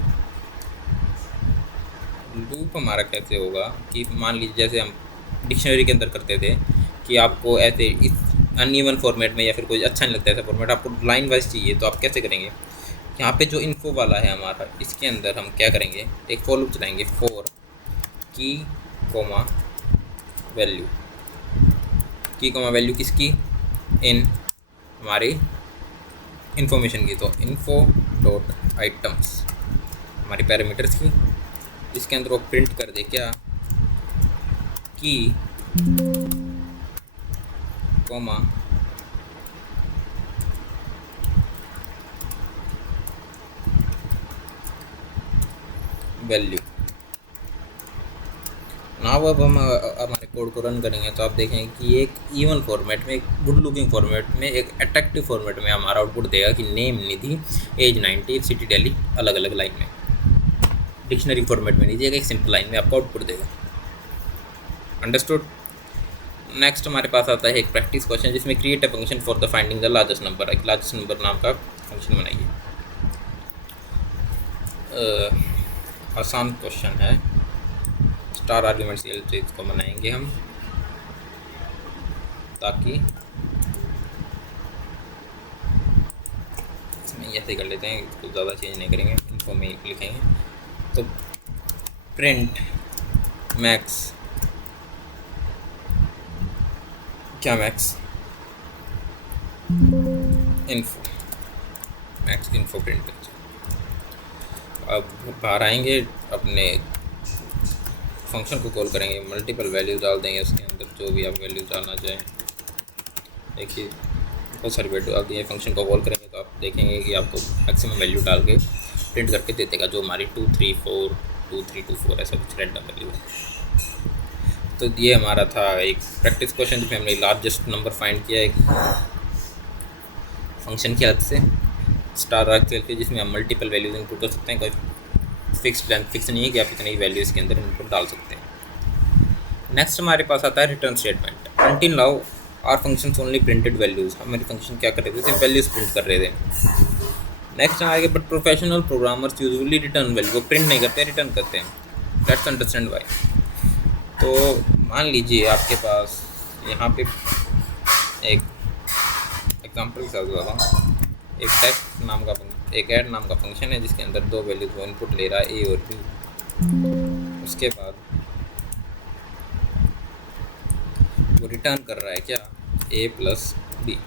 लूप हमारा कैसे होगा कि मान लीजिए जैसे हम डिक्शनरी के अंदर करते थे कि आपको ऐसे इस अनइवन फॉर्मेट में या फिर कोई अच्छा नहीं लगता ऐसा फॉर्मेट, आपको लाइन वाइज चाहिए, तो आप कैसे करेंगे, यहाँ पे जो इन्फो वाला है हमारा, इसके अंदर हम क्या करेंगे, एक फॉर लूप चलाएंगे, फॉर की कोमा वैल्यू, की कोमा वैल्यू किसकी, इन हमारी इन्फॉर्मेशन की, तो इन्फो डॉट आइटम्स हमारी पैरामीटर्स की, जिसके अंदर वो प्रिंट कर दे क्या, की कोमा वैल्यू। नाउ अब हम हमारे कोड को रन करेंगे तो आप देखेंगे कि एक इवन फॉर्मेट में, एक गुड लुकिंग फॉर्मेट में, एक अट्रैक्टिव फॉर्मेट में हमारा आउटपुट देगा कि नेम निधि, एज 90, सिटी दिल्ली, अलग अलग लाइन में, डिक्शनरी फॉर्मेट में नहीं देगा, एक सिंपल लाइन में आपको आउटपुट देगा। अंडरस्टूड। नेक्स्ट हमारे पास आता है एक प्रैक्टिस क्वेश्चन जिसमें create a function for the finding the largest number. एक लार्जेस्ट नंबर नाम का फंक्शन बनाइए। आसान क्वेश्चन है। स्टार आर्ग्यूमेंट्स चीज़ को बनाएंगे हम ताकि इसमें ऐसे कर लेते हैं, कुछ ज़्यादा चेंज नहीं करेंगे, इनको में लिखेंगे। तो प्रिंट मैक्स, क्या max info, max info print कर। अब बाहर आएंगे, अपने फंक्शन को कॉल करेंगे, मल्टीपल वैल्यूज डाल देंगे उसके अंदर, जो भी आप वैल्यूज डालना चाहें। देखिए बहुत सारी वैल्यू डाल दिए। फंक्शन को कॉल करेंगे तो आप देखेंगे कि आपको मैक्सिमम वैल्यू डाल के प्रिंट करके दे देगा, जो हमारी 2 3 4 2 3 2 4 ऐसा कुछ रैंडम वैल्यू है। तो ये हमारा था एक प्रैक्टिस क्वेश्चन जिसमें हमने लार्जेस्ट नंबर फाइंड किया एक फंक्शन की हेल्प से, स्टार आर्ग के, जिसमें हम मल्टीपल वैल्यूज इनपुट कर सकते हैं। कोई फिक्स नहीं है कि आप इतनी वैल्यू इसके अंदर इनपुट डाल सकते हैं। नेक्स्ट हमारे पास आता है return statement. Until now our functions only printed values. हमारे फंक्शन क्या कर रहे थे, सिर्फ वैल्यूज प्रिंट कर रहे थे। नेक्स्ट आएगा, but professional programmers usually return value, वो प्रिंट नहीं करते, रिटर्न करते हैं। Let's understand why. तो मान लीजिए आपके पास यहाँ पे एक एग्जाम्पल के साथ बताता हूँ। एक टेस्ट नाम का एक ऐड नाम का फंक्शन है जिसके अंदर 2 वैल्यूज वो इनपुट ले रहा है, ए और बी। उसके बाद वो रिटर्न कर रहा है क्या, ए प्लस बी।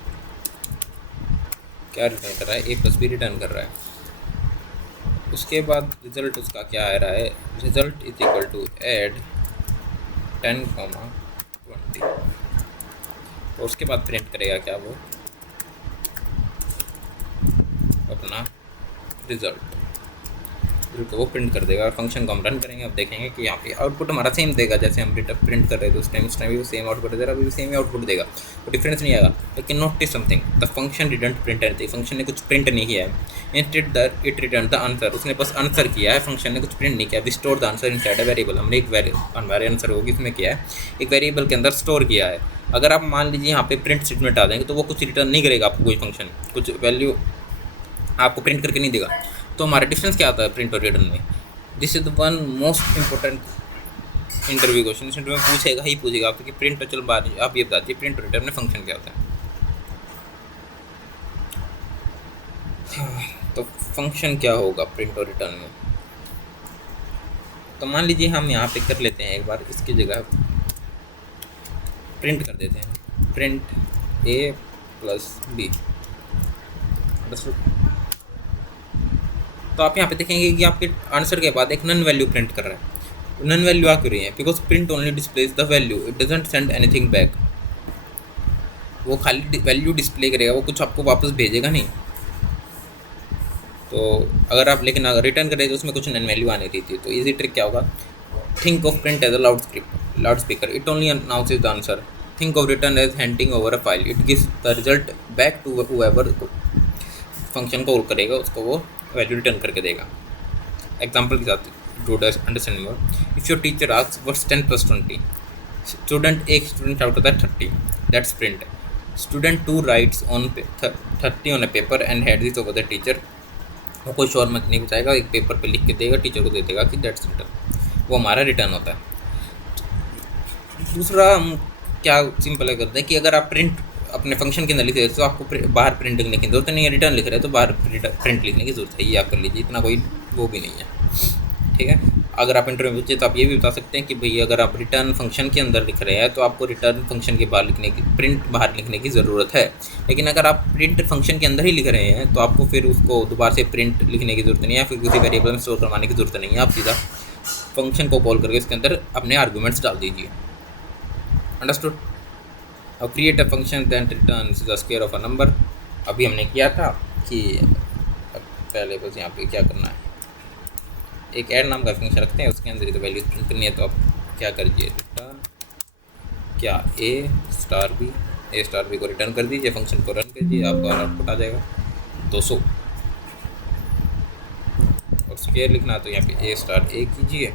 क्या रिटर्न कर रहा है, ए प्लस बी रिटर्न कर रहा है। उसके बाद रिजल्ट उसका क्या आ रहा है, result is equal to add 10, 20। तो उसके बाद प्रिंट करेगा क्या, वो अपना रिजल्ट को वो प्रिंट कर देगा। फंक्शन को हम रन करेंगे, अब देखेंगे कि यहाँ पे आउटपुट हमारा सेम देगा जैसे हम प्रिंट कर रहे थे उस टाइम भी वो सेम आउटपुट दे रहा है, अभी भी सेम ही आउटपुट देगा, तो डिफरेंस नहीं आएगा। लेकिन notice something, the function didn't print anything. Function ने कुछ प्रिंट नहीं किया है। Instead the it return the answer, उसने बस आंसर किया है, फंक्शन ने कुछ प्रिंट नहीं किया। We store the answer inside a variable, हमने एक हमारे आंसर होगी इसमें किया है, एक वेरिएबल के अंदर स्टोर किया है। अगर आप मान लीजिए यहाँ पे प्रिंट स्टेटमेंट आ देंगे तो वो कुछ रिटर्न नहीं करेगा आपको, कोई फंक्शन कुछ वैल्यू आपको प्रिंट करके नहीं देगा। तो हमारा डिफरेंस क्या आता है प्रिंट और रिटर्न में। This is the one most important interview question. इस इंटरव्यू में पूछेगा आपको कि प्रिंट और, चलो बात आप ये बताइए प्रिंट और रिटर्न में फंक्शन क्या होता है। तो फंक्शन क्या होगा प्रिंट और रिटर्न में, तो मान लीजिए हम यहाँ पे कर लेते हैं एक बार, इसकी जगह प्रिंट कर देते हैं, प्रिंट ए प्लस बी। तो आप यहाँ पे देखेंगे कि आपके आंसर के बाद एक नन वैल्यू प्रिंट कर रहा है। नन वैल्यू आ क्यों रही है, because print only displays the value, it doesn't send anything back. वो खाली वैल्यू डिस्प्ले करेगा, वो कुछ आपको वापस भेजेगा नहीं। तो अगर आप लेकिन अगर रिटर्न करें तो उसमें कुछ नन वैल्यू आने रही थी। तो इजी ट्रिक क्या होगा, think of print as a loud speaker, it only announces the answer. Think of return as handing over a file, it gives the result back to whoever function call करेगा, उसको वो value return करके देगा। Example के साथ to understand more, if your teacher asks what's 10 + 20, student एक student out of that 30, that's print. Student 2 writes on 30 on a paper and hands it over the teacher, वो कोई शोर मत नहीं बचाएगा, एक पेपर पे लिख के देगा, टीचर को दे देगा कि दैट्स रिटर्न। वो हमारा रिटर्न होता है। दूसरा हम क्या सिंपल है करते हैं कि अगर आप प्रिंट अपने फंक्शन के अंदर लिख रहे हो तो आपको बाहर प्रिंट लिखने की जरूरत नहीं है, रिटर्न लिख रहे हैं तो बाहर प्रिंट लिखने की जरूरत है, ये आप कर लीजिए, इतना कोई वो भी नहीं है। ठीक है, अगर आप इंटरव्यू पूछे तो आप ये भी बता सकते हैं कि भाई अगर आप रिटर्न फंक्शन के अंदर लिख रहे हैं तो आपको रिटर्न फंक्शन के बाहर लिखने की, प्रिंट बाहर लिखने की ज़रूरत है। लेकिन अगर आप प्रिंट फंक्शन के अंदर ही लिख रहे हैं तो आपको फिर उसको दोबारा से प्रिंट लिखने की जरूरत नहीं है, फिर किसी वेरिएबल में स्टोर करवाने की जरूरत नहीं है। आप सीधा फंक्शन को कॉल करके इसके अंदर अपने आर्गूमेंट्स डाल दीजिए। अंडरस्टूड। अब create a function than return the square of a number, अभी हमने किया था कि पहले बस यहाँ पे क्या करना है, एक ऐड नाम का फंक्शन रखते हैं, उसके अंदर तो वैल्यू प्रिंट करनी है। तो आप क्या करिए, रिटर्न क्या ए स्टार बी को रिटर्न कर दीजिए, फंक्शन को रन कीजिए, आपको आउटपुट आ जाएगा 200। और स्क्वायर लिखना है तो यहाँ पे ए स्टार ए कीजिए,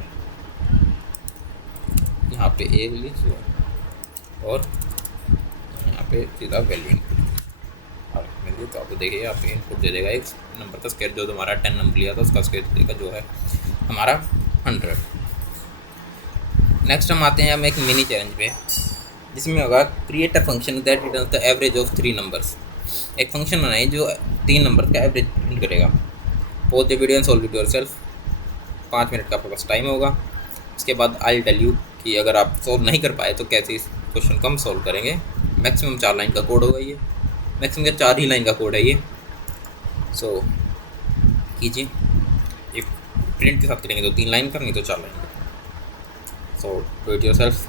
यहाँ पे ए लीजिए, और यहाँ पे सीधा वैल्यू इनपुट और मिल गई। तो आपको देखिए यहाँ पे इनपुट दे देगा एक नंबर का स्क्वायर, जो हमारा 10 नंबर लिया था उसका स्क्वायर देगा, जो है हमारा 100। नेक्स्ट हम आते हैं हम एक मिनी चैलेंज पे, जिसमें होगा create a function that returns the average of 3 numbers. एक फंक्शन बनाइए जो 3 नंबर का एवरेज प्रिंट करेगा। Pause the video and solve it yourself. 5 minute का आपके पास टाइम होगा। उसके बाद आई टेल यू कि अगर आप सॉल्व नहीं कर पाए तो कैसे इस क्वेश्चन को हम सॉल्व करेंगे। मैक्सिमम 4 लाइन का कोड होगा ये, मैक्सिमम 4 ही लाइन का कोड है ये। सो कीजिए, इफ प्रिंट के साथ करेंगे तो 3 लाइन का, नहीं तो 4 लाइन का। So do it yourself.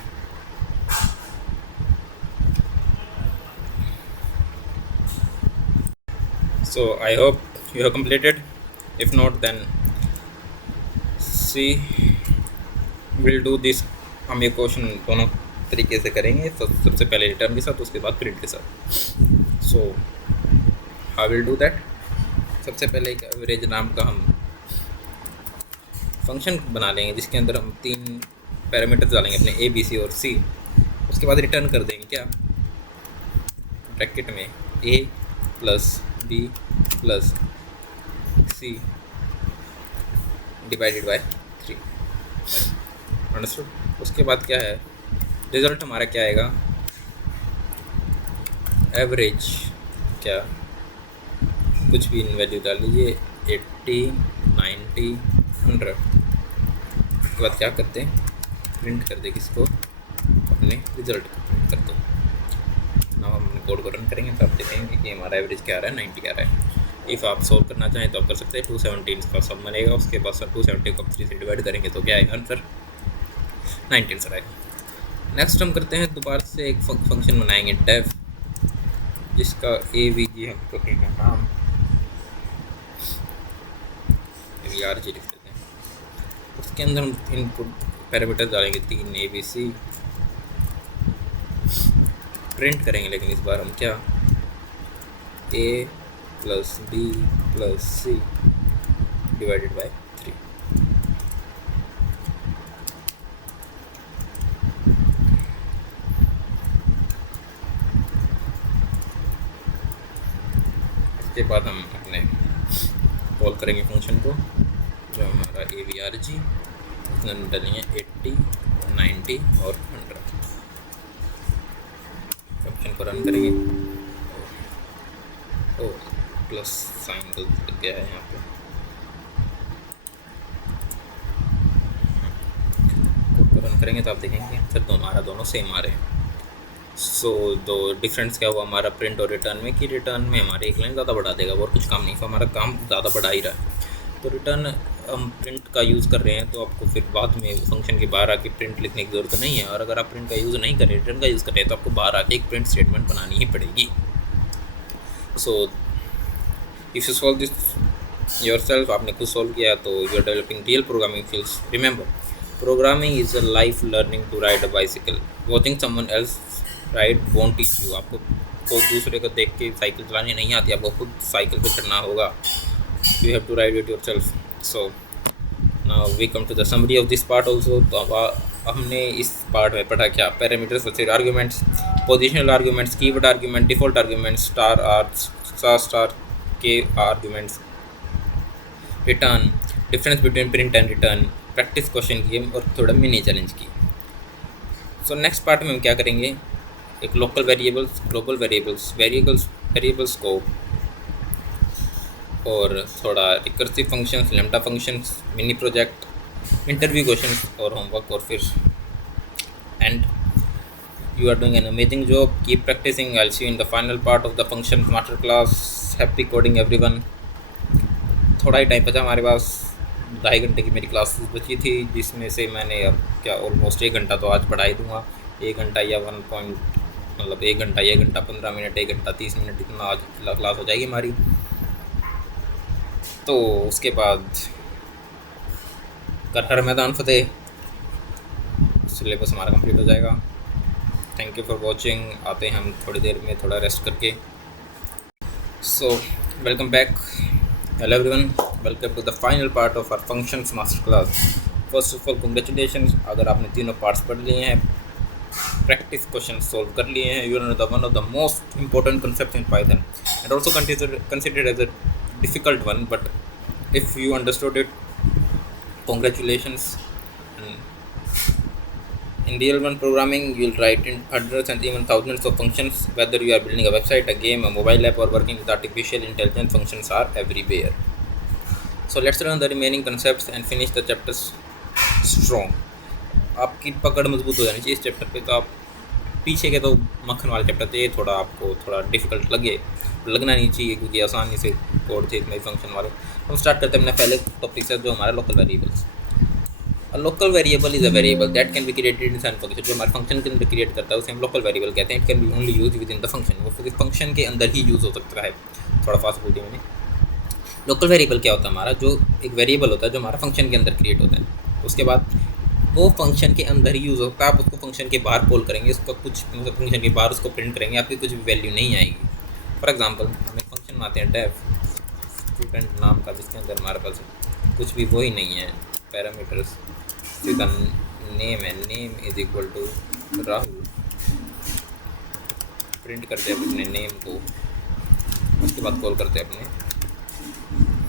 So I hope you have completed. If not, then see, we'll do this। हम ये क्वेश्चन दोनों तरीके से करेंगे, तो सबसे पहले रिटर्न के साथ, उसके बाद प्रिंट के साथ। सो आई विल डू दैट। सबसे पहले एक एवरेज नाम का हम फंक्शन बना लेंगे, जिसके अंदर हम 3 पैरामीटर्स डालेंगे अपने ए, बी, सी और सी। उसके बाद रिटर्न कर देंगे क्या, ब्रैकेट में A plus B plus C divided by 3। Understood. उसके बाद क्या है, रिजल्ट हमारा क्या आएगा, एवरेज क्या, कुछ भी इन वैल्यू डाल लीजिए, 80, 90, 100। उसके बाद क्या करते हैं, प्रिंट कर दे किसको, अपने रिजल्ट को प्रिंट कर दो। नाउ हम कोड को रन करेंगे तो आप देखेंगे कि हमारा एवरेज क्या आ रहा है, 90 आ रहा है। इफ़ आप सोल्व करना चाहें तो आप कर सकते हैं। 217 का सम बनेगा, उसके बाद 270 को 3 से डिवाइड करेंगे तो क्या आएगा आंसर, 90 आंसर आएगा। नेक्स्ट हम करते हैं, दोबारा से एक फंक्शन बनाएंगे डेफ, जिसका AVG हम रखेंगे नाम, AVRG लिख देते हैं। उसके अंदर हम इनपुट पैरामीटर डालेंगे 3 ABC, प्रिंट करेंगे, लेकिन इस बार हम क्या, A plus B plus C divided by 3। इसके बाद हम अपने कॉल करेंगे फंक्शन को, जो हमारा AVRG, उसमें डालेंगे 80, 90 और 100। फंक्शन को रन करेंगे। ओ प्लस साइन गलत लग गया है यहाँ पे, कोड को रन करेंगे तो आप देखेंगे आंसर हमारा दोनों सेम आ रहे हैं। सो दो डिफरेंस क्या हुआ हमारा प्रिंट और रिटर्न में, कि रिटर्न में हमारे एक लाइन ज़्यादा बढ़ा देगा, और कुछ काम नहीं, तो हमारा काम ज़्यादा बढ़ा ही रहा है। तो रिटर्न हम प्रिंट का यूज़ कर रहे हैं, तो आपको फिर बाद में फंक्शन के बाहर आके प्रिंट लिखने की ज़रूरत नहीं है। और अगर आप प्रिंट का यूज़ नहीं करें, रिटर्न का यूज़ करें, तो आपको बाहर आके एक प्रिंट स्टेटमेंट बनानी ही पड़ेगी। So if you solve this yourself, आपने खुद सॉल्व किया तो you are developing real programming skills. Remember, programming is a life learning to ride a bicycle. Watching someone else ride won't teach you. आपको कोई दूसरे को देख के साइकिल चलानी नहीं आती, आपको खुद साइकिल पे चढ़ना होगा। You have to ride it yourself. So now we come to the summary of this part also. तो अब हमने इस पार्ट में पढ़ा क्या, पैरामीटर्स, फिर arguments, positional arguments, keyword argument, default arguments, star के arguments, return, difference between print and return, practice question की और थोड़ा मिनी चैलेंज की। सो नेक्स्ट पार्ट में हम क्या करेंगे, एक local variables, global variables, variable scope, और थोड़ा recursive functions, lambda functions, mini project, interview questions और होमवर्क, और फिर and you are doing an amazing job, keep practicing, I'll see you in the final part of the function master class. Happy coding everyone। थोड़ा ही time बचा हमारे पास, 2.5 घंटे की मेरी classes बची थी, जिसमें से मैंने अब क्या ऑलमोस्ट 1 घंटा तो आज पढ़ा ही दूँगा। 1 घंटा या 1 पॉइंट मतलब 1 घंटा, 1 घंटा 15 मिनट, 1 घंटा 30 मिनट, इतना आज क्लास हो जाएगी हमारी। तो उसके बाद कर हर मैदान फतेह, सिलेबस हमारा कंप्लीट हो जाएगा। Thank you for watching. आते हैं हम थोड़ी देर में, थोड़ा रेस्ट करके। So welcome back, hello everyone, welcome to the final part of our functions master class. First of all congratulations, अगर आपने तीनों पार्ट्स पढ़ लिए हैं प्रैक्टिस क्वेश्चन सॉल्व कर लिए हैं, you know the one of the most important concept in Python and also considered as a difficult one, but if you understood it, congratulations. In real world programming, you'll write in hundreds and even thousands of functions. Whether you are building a website, a game, a mobile app, or working with artificial intelligence, functions are everywhere. So let's learn the remaining concepts and finish the chapter strong. आपकी पकड़ मजबूत हो जानी चाहिए इस chapter पे। तो आप पीछे के तो मक्खन वाले चैप्टर थे, थोड़ा आपको थोड़ा डिफिकल्ट लगना नहीं चाहिए, क्योंकि आसानी से कोड थे इतने फंक्शन वाले। हम स्टार्ट करते हैं अपने पहले टॉपिक से, जो हमारा local variables. A local variable is a variable that can be created in some function. जो हमारे फंक्शन के अंदर क्रिएट करता है उसे हम लोकल वेरिएबल कहते हैं। It can be only use with in the function, वो फिर फंक्शन के अंदर ही यूज़ हो सकता है। थोड़ा फास्ट बोल दिया मैंने। लोकल वेरिएबल क्या होता है हमारा, जो एक वेरिएबल होता है जो हमारा फंक्शन के अंदर क्रिएट होता है, उसके बाद वो फंक्शन के अंदर ही यूज़ होता है। आप उसको फंक्शन के बाहर कॉल करेंगे, उसका कुछ मतलब फंक्शन के बाहर उसको प्रिंट करेंगे, आपकी कुछ भी वैल्यू नहीं आएगी। फॉर एग्जांपल हम एक फंक्शन बनाते हैं डेफ स्टूडेंट नाम का, जिसके अंदर हमारे पास कुछ भी वही नहीं है पैरामीटर्स, सीधा नेम है, name is equal to Rahul. Print करते हैं अपने नेम को, उसके बाद कॉल करते हैं अपने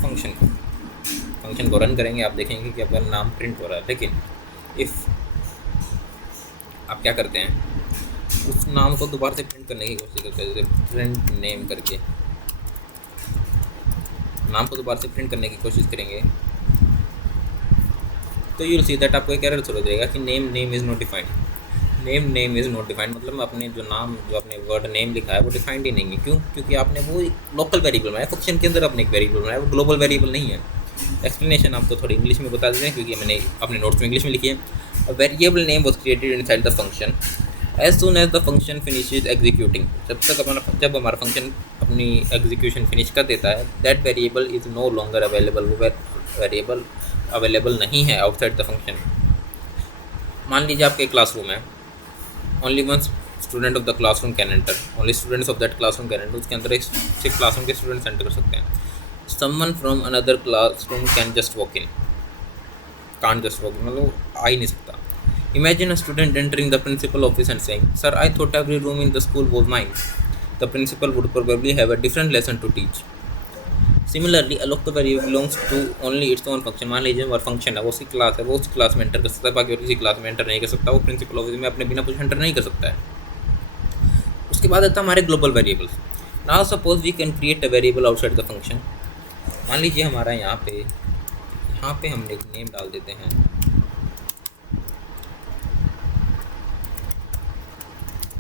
फंक्शन को रन करेंगे। आप देखेंगे कि अपना नाम प्रिंट हो रहा है। लेकिन इफ़ आप क्या करते हैं, उस नाम को दोबारा से प्रिंट करने की कोशिश करते हैं, जैसे प्रिंट नेम करके नाम को दोबारा से प्रिंट करने की कोशिश करेंगे, तो यू विल सी दैट आपको एक एरर थ्रो देगा कि name is not defined. Name is not defined मतलब अपने जो आपने वर्ड नेम लिखा है वो डिफाइंड ही नहीं है। क्यों? क्योंकि आपने वो एक लोकल वेरिएबल बनाया, फंक्शन के अंदर अपने एक वेरिएबल बनाया, वो ग्लोबल वेरिएबल नहीं है। एक्सप्लेनेशन आपको थोड़ी इंग्लिश में बता देते हैं, क्योंकि मैंने अपने नोट्स में इंग्लिश में लिखी है। A variable name was created inside the function as soon as the function finishes executing. जब हमारा फंक्शन अपनी एग्जीक्यूशन फिनिश कर देता है, that variable is no longer available. वो वेरिएबल अवेलेबल नहीं है आउटसाइड द फंक्शन। मान लीजिए आपके क्लासरूम है, only one student of the classroom can enter, only students of that classroom can enter. उसके अंदर सिर्फ क्लासरूम के स्टूडेंट्स एंटर कर सकते हैं। Someone from another classroom can just walk in, can't just walk in मतलब आ ही नहीं सकता। Imagine a student entering the principal office and saying, sir I thought every room in the school was mine. The principal would probably have a different lesson to teach. Similarly a local variable belongs to only its own function. मान लीजिए हमारा function है, वो उसी class है, वो उसी class में एंटर कर सकता है, बाकी और किसी क्लास में एंटर नहीं कर सकता। वो प्रिंसिपल ऑफिस में अपने बिना कुछ एंटर नहीं कर सकता है। उसके बाद आता है हमारे global variables. Now suppose we can create a variable outside the function. मान लीजिए हमारा यहाँ पे हम एक नेम डाल देते हैं,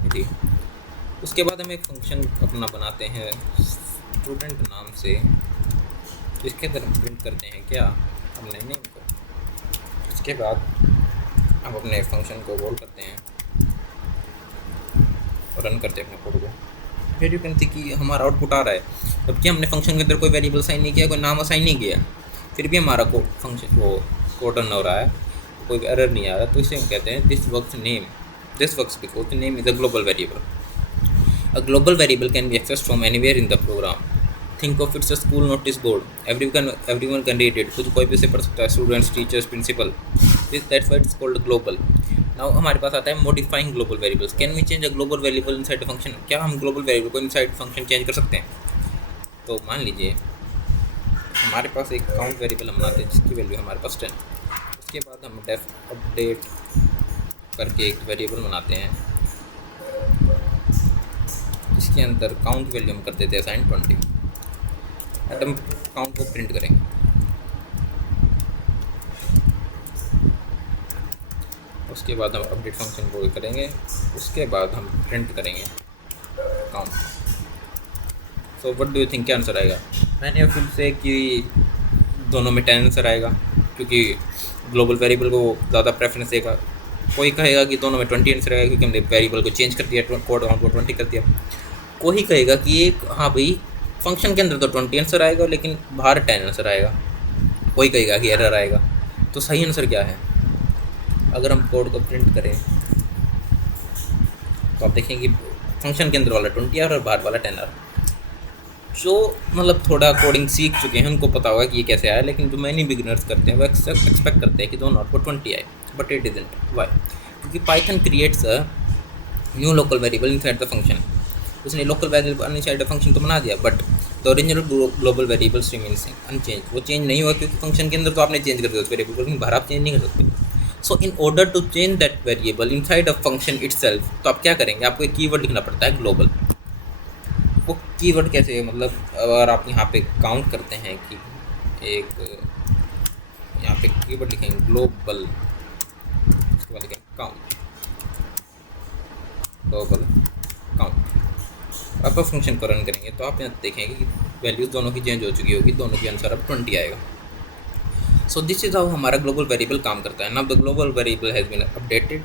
जी। उसके बाद हम एक फंक्शन अपना बनाते हैं स्टूडेंट नाम से, इसके अंदर प्रिंट करते हैं क्या, अपने नेम को। इसके बाद हम अपने फंक्शन को कॉल करते हैं और रन करते हैं अपने कोड को। फिर यू कैन सी कि हमारा आउटपुट आ रहा है, जबकि हमने फंक्शन के अंदर कोई वेरिएबल असाइन नहीं किया, कोई नाम असाइन नहीं किया, फिर भी हमारा फंक्शन कोड रन हो रहा है, कोई एरर नहीं आ रहा। तो इसे हम कहते हैं this works because the name is a global variable. A global variable can be accessed from anywhere in the program. Think of it's a school notice board, everyone can read it. कोई भी उसे पढ़ सकता है, students, teachers, principal. That's why it's called global. नाउ हमारे पास आता है modifying global variables. Can we change a global variable inside a function. क्या हम ग्लोबल वेरिएबल को इनसाइड फंक्शन चेंज कर सकते हैं? तो मान लीजिए हमारे पास एक काउंट वेरिएबल हम बनाते हैं जिसकी वैल्यू हमारे पास 10। उसके बाद हम डेफ अपडेट करके एक वेरिएबल बनाते हैं जिसके अंदर काउंट वैल्यू हम कर देते हैं असाइन 20 एंड हम काउंट को प्रिंट करेंगे। उसके बाद हम अपडेट फंक्शन को करेंगे, उसके बाद हम प्रिंट करेंगे count. So what do you think क्या आंसर आएगा? मैंने फिर से कि दोनों में 10 आंसर आएगा, क्योंकि ग्लोबल वेरिएबल को ज़्यादा प्रेफरेंस देगा। कोई कहेगा कि दोनों में 20 आंसर आएगा क्योंकि हमने वेरिएबल को चेंज कर दिया, कोड काउंट को 20 कर दिया। कोई कहेगा कि एक हाँ भाई फंक्शन के अंदर तो 20 आंसर आएगा लेकिन बाहर 10 आंसर आएगा। कोई कहेगा कि एरर आएगा। तो सही आंसर क्या है? अगर हम कोड को प्रिंट करें तो आप देखेंगे फंक्शन के अंदर वाला 20 है और बाहर वाला 10 है। जो मतलब थोड़ा कोडिंग सीख चुके हैं उनको पता होगा कि ये कैसे आया, लेकिन जो मैनी बिगिनर्स करते हैं वो एक्सपेक्ट करते हैं कि दोनों आउटपुट 20 आए, बट इट इजंट। वाई? क्योंकि Python creates a new local variable inside the function, उसने local variable inside the function तो बना दिया, but the original global variables remains unchange, वो चेंज नहीं हुआ क्योंकि फंक्शन के अंदर तो आपने चेंज कर दिया उस वेरिएबल को, लेकिन बाहर आप चेंज नहीं कर सकते। So in order to change that variable inside a function itself, तो आप क्या करेंगे, आपको एक कीवर्ड लिखना पड़ता है ग्लोबल। वो कीवर्ड कैसे है, मतलब अगर आप यहाँ पे काउंट करते हैं कि एक यहाँ पे कीवर्ड लिखेंगे ग्लोबल, उसके बाद लिखेंगे काउंट, ग्लोबल काउंट। आप फंक्शन को रन करेंगे तो आप यहाँ देखेंगे कि वैल्यूज दोनों की चेंज हो चुकी होगी, दोनों के आंसर अब 20 आएगा। सो दिस इज हाउ हमारा ग्लोबल वेरिएबल काम करता है। Now the global variable has been updated.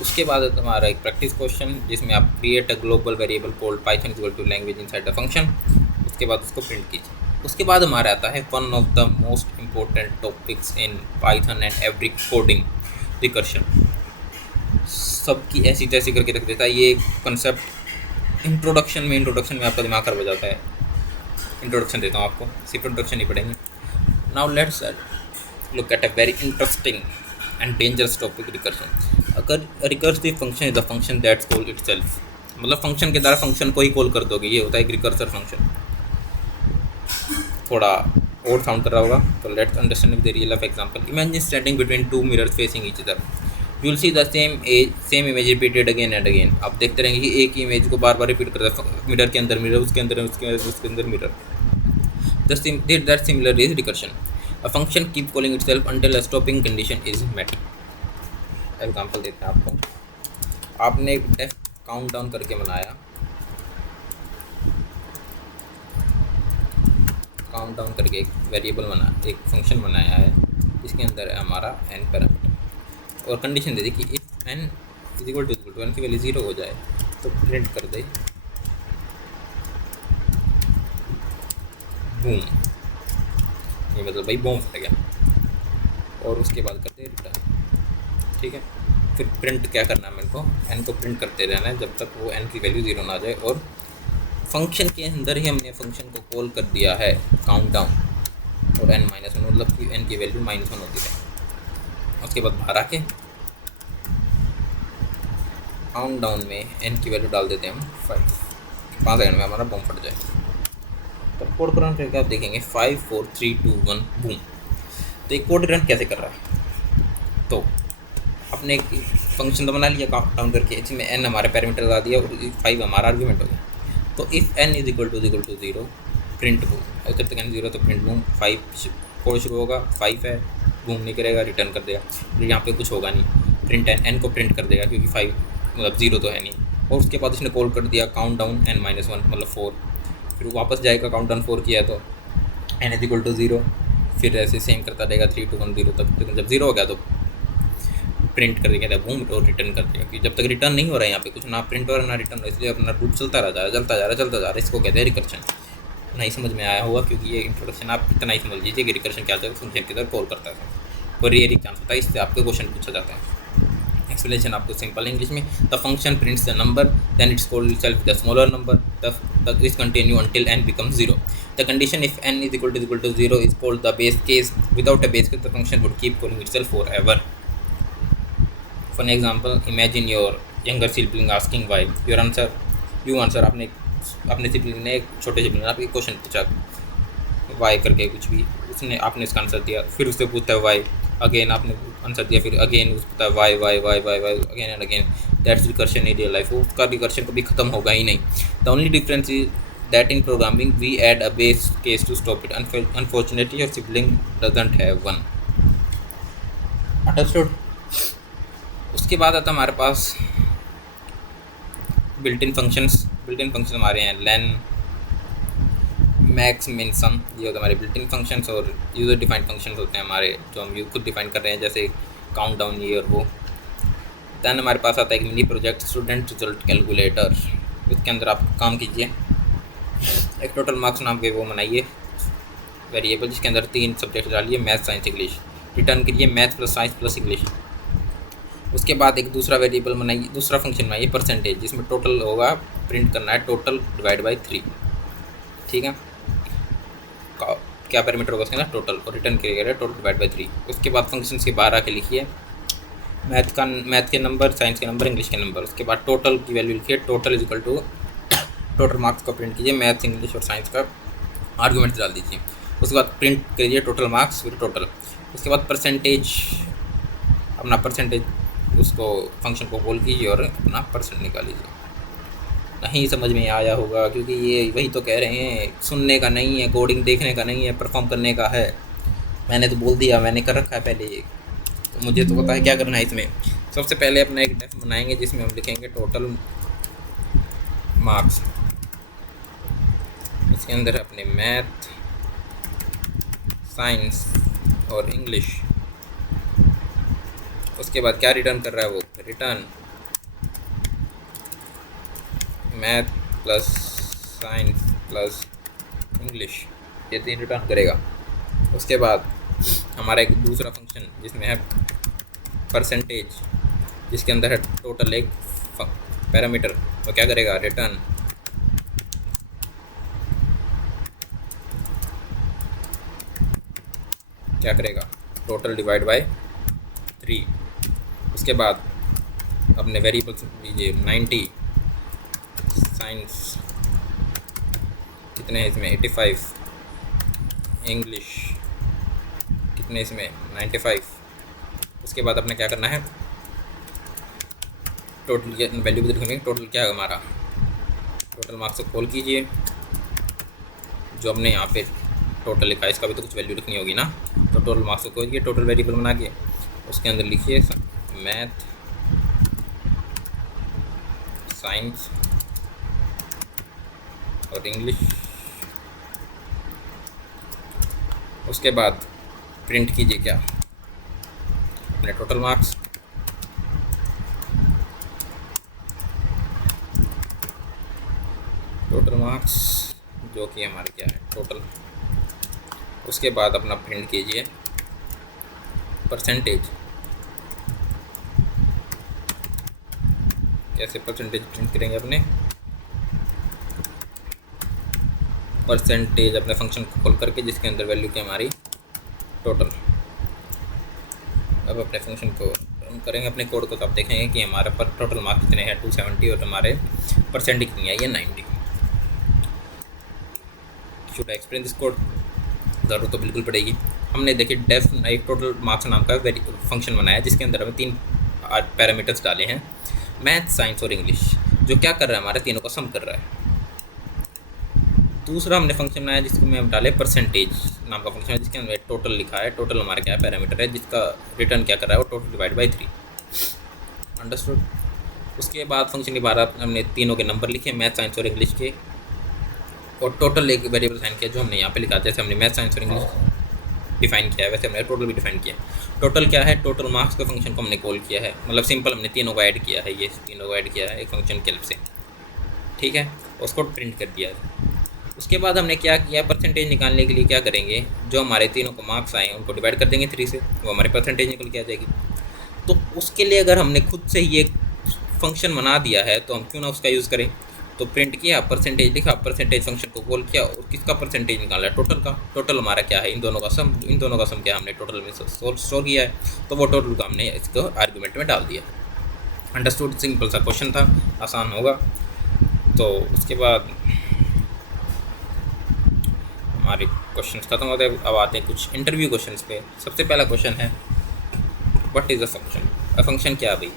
उसके बाद हमारा एक प्रैक्टिस क्वेश्चन जिसमें आप create a global variable called Python equal to language inside the function, उसके बाद उसको प्रिंट कीजिए। उसके बाद हमारा आता है one of the most important topics in Python and every coding, recursion. सबकी ऐसी तैसी करके रख देता है ये कंसेप्ट। इंट्रोडक्शन में आपका दिमाग खराब हो जाता है। इंट्रोडक्शन देता हूँ आपको, सिर्फ इंट्रोडक्शन नहीं पढ़ेंगे। Now let's look at a very interesting and dangerous topic, recursion. अगर recursive function is the function that's called itself, मतलब फंक्शन के द्वारा फंक्शन को ही कॉल कर दोगे, ये होता है एक रिकर्सर फंक्शन। थोड़ा और साउंड कर रहा होगा, तो let's understand with the real life example. Imagine standing between two mirrors facing each other, you will see the same image repeated again and again. आप देखते रहेंगे कि एक ही इमेज को बार बार रिपीट करता है, मिरर के अंदर मिरर, उसके अंदर mirror. That similar is recursion. A function keep calling itself until a stopping condition is met. Example देते हैं आपको। आपने एक डेफ काउंट डाउन करके बनाया, काउंट डाउन करके एक वेरिएबल बना, एक फंक्शन बनाया है, इसके अंदर है हमारा n पैरामीटर, और कंडीशन दे दी कि if n is equal to n की वैल्यू 0 हो जाए तो प्रिंट कर दे बूम, ये मतलब भाई बॉम्ब फट गया, और उसके बाद करते हैं रिटर्न। ठीक है, फिर प्रिंट क्या करना है, मेरे को n को प्रिंट करते रहना है जब तक वो n की वैल्यू 0 ना आ जाए। और फंक्शन के अंदर ही हमने फंक्शन को कॉल कर दिया है काउंट डाउन, और n -1, मतलब कि n की वैल्यू -1 होती है। उसके बाद बाहर आके काउंट डाउन में n की वैल्यू डाल देते हैं हम 5 सेकंड में हमारा बॉम्ब फट जाए। तो कोड रन करके आप देखेंगे 5 4 3 2 1 बूम। तो एक कोड रन कैसे कर रहा है, तो अपने एक फंक्शन तो बना लिया काउंट डाउन करके, इसमें n हमारे पैरामीटर लगा दिया और 5 हमारा आर्गुमेंट हो गया। तो if n is equal to 0 print boom, और जब तक n 0 तो प्रिंट बूम। 5 कोड शुरू होगा, 5 है, बूम नहीं करेगा, रिटर्न कर देगा। फिर यहाँ पे कुछ होगा नहीं, प्रिंट n को प्रिंट कर देगा क्योंकि 5 मतलब 0 तो है नहीं। और उसके बाद उसने कॉल कर दिया काउंट डाउन n -1 मतलब 4, फिर वापस जाएगा काउंट डाउन 4 किया तो n इज इक्वल टू 0, फिर ऐसे सेम करता रहेगा 3 2 1 0 तक। जब 0 हो गया तो प्रिंट कर देगा बूम, और रिटर्न कर देगा। क्योंकि जब तक रिटर्न नहीं हो रहा है यहाँ पे कुछ, ना प्रिंट हो रहा है ना रिटर्न हो रहा है, इसलिए अपना रूट चलता जा रहा है। इसको कहते हैं रिकर्शन। नहीं समझ में आया होगा क्योंकि ये इंट्रोडक्शन आप इतना ही समझ लीजिए कि रिकर्शन क्या होता है, फंक्शन की तरह कॉल करता है और ये चांस होता है, इससे आपके क्वेश्चन पूछा जाता है। एक्सप्लेनेशन आपको सिंपल इंग्लिश में, the function prints the number then its called itself the smaller number, the this continue until n becomes 0. The condition if n is equal to 0 is called the base case. Without a base case the function would keep calling itself forever. For an example, imagine your younger sibling asking why. You answer आपने अपने sibling ने, एक छोटे sibling ने आपके question पूछा Y करके कुछ भी, उसने आपने इसका आंसर दिया, फिर उससे पूछता है वाई, अगेन आपने आंसर दिया, फिर अगेन उसको पूछता है why why why why why again and again. That's recursion in real life. उसका रिकर्शन कभी खत्म होगा ही नहीं। The only difference is that in programming we add a base case to stop it. Unfortunately your sibling doesn't have one. Understood. उसके बाद आता हमारे पास built in functions. Built in function हमारे हैं लेन, मैक्स, मिन, सम, ये होते हैं हमारे बिल्ट इन फंक्शंस। और यूज़र डिफाइंड फंक्शंस होते हैं हमारे, जो हम खुद डिफाइन कर रहे हैं, जैसे काउंट डाउन ये और वो। दैन हमारे पास आता है एक mini project student result calculator. इसके अंदर आप काम कीजिए, एक टोटल मार्क्स नाम के वो बनाइए वेरिएबल, जिसके अंदर 3 सब्जेक्ट डालिए, मैथ, साइंस, इंग्लिश। रिटर्न करिए math plus science plus English. उसके बाद एक दूसरा वेरिएबल बनाइए, दूसरा फंक्शन बनाइए परसेंटेज, जिसमें टोटल होगा, प्रिंट करना है टोटल डिवाइड बाई 3। ठीक है, क्या पैरामीटर होगा उसके अंदर टोटल, और रिटर्न किया गया टोटल डिवाइड बाई 3। उसके बाद फंक्शन के बाहर आके लिखिए मैथ के नंबर, साइंस के नंबर, इंग्लिश के नंबर। उसके बाद टोटल की वैल्यू लिखिए, total is equal to total marks का प्रिंट कीजिए, मैथ, इंग्लिश और साइंस का आर्गूमेंट डाल दीजिए। उसके बाद प्रिंट करिए टोटल मार्क्स फिर टोटल। उसके बाद परसेंटेज, अपना परसेंटेज उसको फंक्शन को कॉल कीजिए और अपना परसेंट निकाल लीजिए। नहीं समझ में आया होगा, क्योंकि ये वही तो कह रहे हैं, सुनने का नहीं है, कोडिंग देखने का नहीं है, परफॉर्म करने का है। मैंने तो बोल दिया, मैंने कर रखा है पहले ये, तो मुझे तो पता है क्या करना है इसमें। सबसे पहले अपना एक डेफ बनाएंगे जिसमें हम लिखेंगे टोटल मार्क्स। इसके अंदर अपने मैथ, साइंस और इंग्लिश। उसके बाद क्या रिटर्न कर रहा है वो, return math plus science plus English, ये 3 रिटर्न करेगा। उसके बाद हमारा एक दूसरा फंक्शन जिसमें है परसेंटेज, जिसके अंदर है टोटल एक पैरामीटर, वो क्या करेगा, रिटर्न क्या करेगा, टोटल डिवाइड बाय 3। उसके बाद अपने वेरिएबल्स लीजिए 90, साइंस कितने हैं इसमें 85, इंग्लिश कितने इसमें 95। उसके बाद अपने क्या करना है, टोटल वैल्यू भी लिखेंगे, टोटल क्या है हमारा, टोटल मार्क्स को कॉल कीजिए, जो हमने यहाँ पे टोटल लिखा है इसका भी तो कुछ वैल्यू लिखनी होगी ना, तो टोटल मार्क्स को कॉल कीजिए, टोटल वेरिएबल बना के उसके अंदर लिखिए मैथ, साइंस और इंग्लिश। उसके बाद प्रिंट कीजिए क्या, अपने टोटल मार्क्स, जो कि हमारे क्या है टोटल। उसके बाद अपना प्रिंट कीजिए परसेंटेज, कैसे परसेंटेज प्रिंट करेंगे, अपने परसेंटेज अपने फंक्शन को कॉल करके जिसके अंदर वैल्यू की हमारी टोटल। अब अपने फंक्शन को रन करेंगे अपने कोड को, तो आप देखेंगे कि हमारे पर टोटल मार्क्स कितने हैं 270 और हमारे परसेंटेज कितनी है ये 90। Should I explain this code, ज़रूरत तो बिल्कुल पड़ेगी। हमने देखिए डेफ एक टोटल मार्क्स नाम का फंक्शन बनाया जिसके अंदर हमें 3 पैरामीटर्स डाले हैं, मैथ, साइंस और इंग्लिश, जो क्या कर रहा है, हमारे तीनों का सम कर रहा है। दूसरा हमने फंक्शन बनाया जिसमें हम डाले परसेंटेज नाम का फंक्शन है, जिसके अंदर टोटल लिखा है, टोटल हमारा क्या पैरामीटर है, जिसका रिटर्न क्या कर रहा है वो टोटल डिवाइड बाई 3। अंडरस्टूड। उसके बाद फंक्शन के बाहर हमने तीनों के नंबर लिखे, मैथ, साइंस और इंग्लिश के, और टोटल एक वेरिएबल साइन किया जो हमने यहाँ पे लिखा, जैसे हमने मैथ, साइंस और इंग्लिश डिफाइन किया है वैसे हमने टोटल भी डिफाइन किया है। टोटल क्या है, टोटल मार्क्स के फंक्शन को हमने कॉल किया है, मतलब सिंपल हमने तीनों को ऐड किया है, ये तीनों को ऐड किया है एक फंक्शन के हेल्प से, ठीक है, उसको प्रिंट कर दिया है। उसके बाद हमने क्या किया, परसेंटेज निकालने के लिए क्या करेंगे, जो हमारे तीनों को मार्क्स आए उनको डिवाइड कर देंगे 3 से, वो हमारी परसेंटेज निकल के आ जाएगी। तो उसके लिए अगर हमने खुद से ही एक फंक्शन बना दिया है तो हम क्यों ना उसका यूज़ करें। तो प्रिंट किया, परसेंटेज लिखा, परसेंटेज फंक्शन को कॉल किया और किसका परसेंटेज निकाला है, टोटल का। टोटल हमारा क्या है, इन दोनों का सम, इन दोनों का सम क्या हमने टोटल में स्टोर किया है, तो वो टोटल का हमने इसको आर्गूमेंट में डाल दिया। अंडरस्टूड, सिंपल सा क्वेश्चन था, आसान होगा। तो उसके बाद हमारे क्वेश्चंस खत्म होते हैं, अब आते हैं कुछ इंटरव्यू क्वेश्चंस पे। सबसे पहला क्वेश्चन है what is a function. A function क्या है भाई,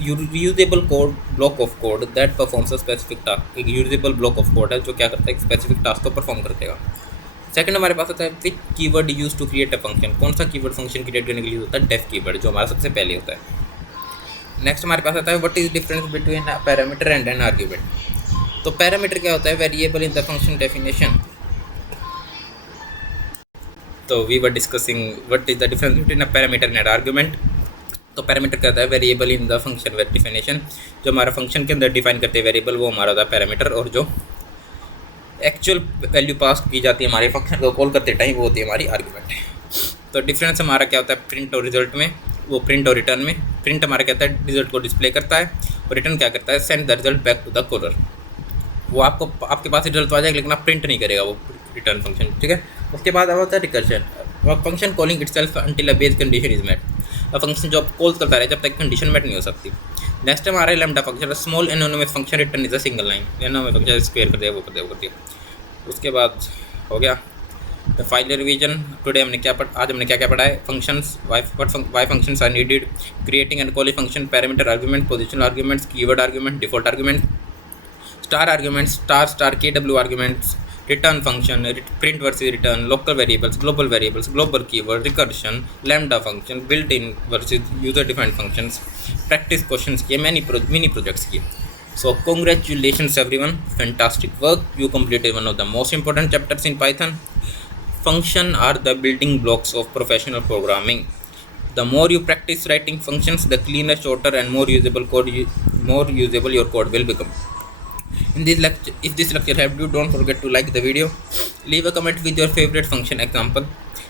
usable code block of code that performs a specific task. एक यूजेबल ब्लॉक ऑफ कोड है जो क्या करता है, एक स्पेसिफिक टास्क को परफॉर्म कर देगा। सेकंड हमारे पास आता है which keyword use to create a function. कौन सा कीवर्ड फंक्शन क्रिएट करने के लिए होता है, डेफ कीवर्ड, जो हमारा सबसे पहले होता है। नेक्स्ट हमारे पास आता है what is difference between a parameter and an argument. तो पैरामीटर क्या होता है, variable in the function definition. तो we were discussing what is the difference between a parameter and argument. तो पैरामीटर क्या होता है, variable in the function definition, जो हमारा फंक्शन के अंदर डिफाइन करते हैं वेरिएबल, वो हमारा होता है पैरामीटर, और जो एक्चुअल वैल्यू पास की जाती है हमारे फंक्शन को कॉल करते टाइम वो होती है हमारी आर्ग्यूमेंट। तो डिफरेंस हमारा क्या होता है प्रिंट और रिजल्ट में, वो प्रिंट और रिटर्न में। प्रिंट हमारा क्या होता है, रिजल्ट को डिस्प्ले करता है, और रिटर्न क्या करता है, send the result back to the caller. वो आपको आपके पास रिजल्ट तो आ जाएगा लेकिन आप प्रिंट नहीं करेगा वो रिटर्न फंक्शन, ठीक है। उसके बाद अब होता है recursion, function calling itself until a base condition is met. Function जो आप कॉल करता रहे जब तक कंडीशन मेट नहीं हो सकती। नेक्स्ट हमारा है lambda function, small anonymous function return is a single line, anonymous function square कर दिया वो कर दिया वो कर दिया। उसके बाद हो गया द फाइनल रिवीजन। टुडे हमने क्या आज हमने क्या क्या पढ़ा है, functions, why functions are needed, creating and calling function, parameter argument, positional arguments, keyword argument, default argument, star arguments, star KW arguments, return function, print versus return, local variables, global keyword, recursion, lambda function, built-in versus user-defined functions, practice questions किए, mini projects किए। So congratulations everyone, fantastic work, you completed one of the most important chapters in Python. Function are the building blocks of professional programming. The more you practice writing functions, the cleaner, shorter, and more usable your code will become. In this lecture, if this lecture helped you, don't forget to like the video, leave a comment with your favorite function example,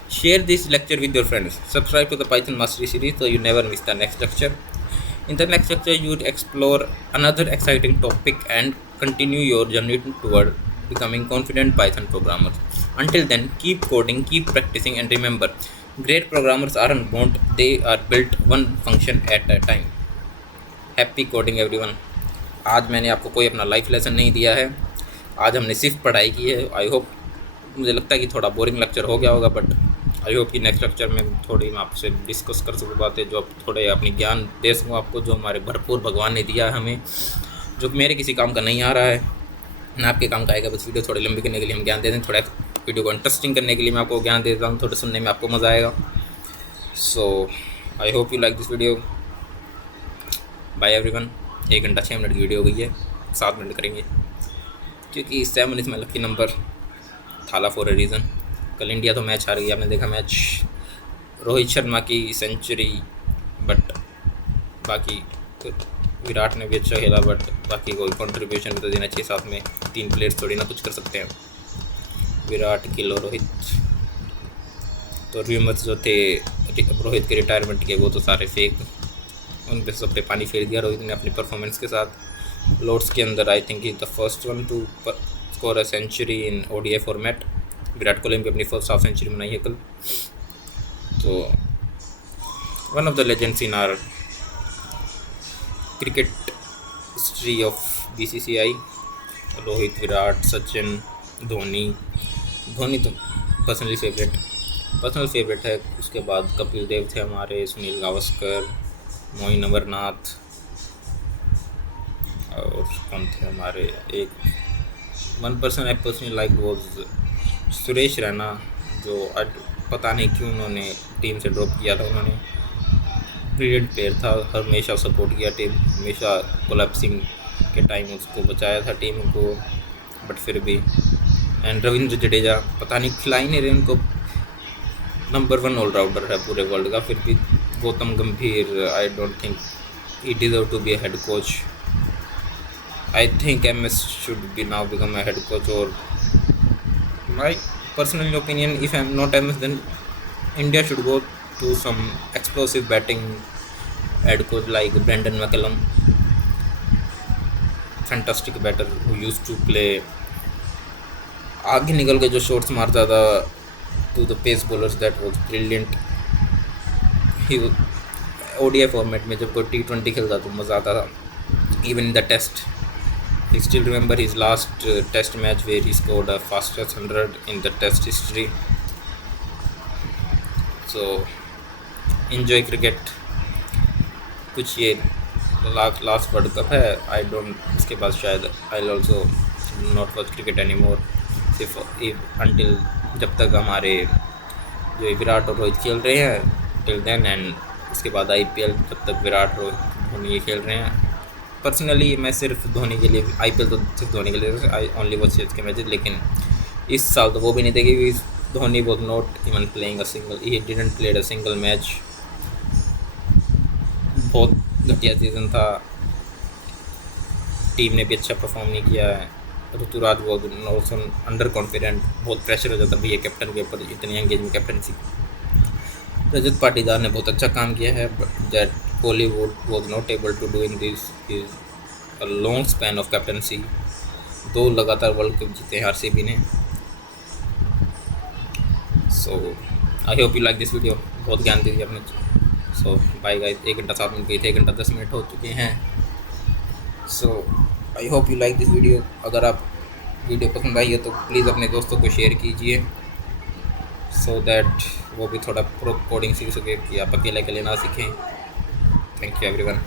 share this lecture with your friends, subscribe to the Python Mastery series so you never miss the next lecture. In the next lecture, you would explore another exciting topic and continue your journey toward becoming confident Python programmers. Until then, keep coding, keep practicing, and remember, great programmers aren't born, they are built one function at a time. Happy coding everyone. आज मैंने आपको कोई अपना life lesson नहीं दिया है, आज हमने सिर्फ पढ़ाई की है। आई होप, मुझे लगता है कि थोड़ा बोरिंग लेक्चर हो गया होगा, बट आई होप कि नेक्स्ट लेक्चर में थोड़ी मैं आपसे डिस्कस कर सकूँ बातें, जो थोड़े अपनी ज्ञान दे सकूँ आपको, जो हमारे भरपूर भगवान ने दिया है हमें, जो मेरे किसी काम का नहीं आ रहा है ना आपके काम का आएगा। बस वीडियो थोड़ी लंबी करने के लिए हम ज्ञान दे दें, थोड़ा वीडियो को इंटरेस्टिंग करने के लिए मैं आपको ज्ञान देता हूँ, थोड़ा सुनने में आपको मज़ा आएगा। So I hope you like this video. Bye everyone. 1 घंटा 6 मिनट की वीडियो हो गई है, 7 मिनट करेंगे क्योंकि 7 इज माई लकी नंबर, थाला फॉर ए रीज़न। कल इंडिया तो मैच हार गई, आपने देखा मैच, रोहित शर्मा की सेंचुरी, बट बाकी विराट ने भी अच्छा खेला, बट बाकी कोई कंट्रीब्यूशन भी तो देना चाहिए साथ में। 3 प्लेयर्स थोड़ी ना कुछ कर सकते हैं, विराट किलो रोहित। तो रूमर्स जो थे रोहित के रिटायरमेंट के वो तो सारे फेक, उन पे सब पे पानी फेर दिया रोहित ने अपनी परफॉर्मेंस के साथ। लॉर्ड्स के अंदर I think is the first one to score a century in ODI format. Virat Kohli ने अपनी फर्स्ट हाफ सेंचुरी बनाई है कल। तो one of the legends in our cricket history of BCCI, Rohit, Virat, Sachin, Dhoni तो पर्सनल फेवरेट है। उसके बाद कपिल देव थे हमारे, सुनील गावस्कर, मोइन अमरनाथ, और कौन थे हमारे, एक one person I personally like was Suresh Raina, जो पता नहीं क्यों उन्होंने टीम से ड्रॉप किया था। उन्होंने ब्रिलियंट प्लेयर था, हमेशा सपोर्ट किया टीम, हमेशा कोलैप्सिंग के टाइम उसको बचाया था टीम को, बट फिर भी। एंड रविंद्र जडेजा, पता नहीं खिला ही नहीं रहे उनको, नंबर 1 ऑलराउंडर है पूरे वर्ल्ड का, फिर भी। Gautam Gambhir, I don't think he deserve to be a head coach. I think MS should be now become a head coach, और my personal opinion, if I am not MS then India should go to some explosive batting head coach like Brendan McCullum, fantastic batter who used to play, आगे निकल के जो shots मारता था to the pace bowlers, that was brilliant. ही ODI format में जब कोई T20 खेलता तो मज़ा आता था। Even in the test, I still remember his last test match where he scored a fastest 100 in the test history. So enjoy cricket. कुछ ये लास्ट वर्ल्ड कप है, आई डोंट, इसके बाद शायद I also not watch cricket any more, सिर्फ until जब तक हमारे जो विराट और रोहित खेल रहे हैं टिल देन, एंड उसके बाद IPL जब तक विराट रोहित धोनी ये खेल रहे हैं। पर्सनली मैं सिर्फ धोनी के लिए, IPL तो सिर्फ धोनी के लिए, आई ओनली वॉच के मैचेस, लेकिन इस साल तो वो भी नहीं देगी। Dhoni was not even playing a single, he didn't played a single match. बहुत घटिया सीज़न था, टीम ने भी अच्छा परफॉर्म नहीं किया है। Ruturaj was also under confident, बहुत प्रेशर हो जाता भैया कैप्टन के ऊपर, इतनी एंगेज में कैप्टनसी। रजत पाटीदार ने बहुत अच्छा काम किया है, but that Kohli was not able to do in this is a long span of captaincy. 2 लगातार वर्ल्ड कप जीते हैं RCB ने। So I hope you like this video, बहुत ज्ञान दे दिया आपने। सो बाय गाइस, 1 घंटा 7 मिनट गई थे, 1 घंटा 10 मिनट हो चुके हैं। So I hope you like this video. अगर आप वीडियो पसंद आई है तो प्लीज़ अपने दोस्तों को शेयर कीजिए, सो दैट वो भी थोड़ा प्रो कोडिंग सीख सके कि आप अकेले अकेले ना सीखें। Thank you everyone.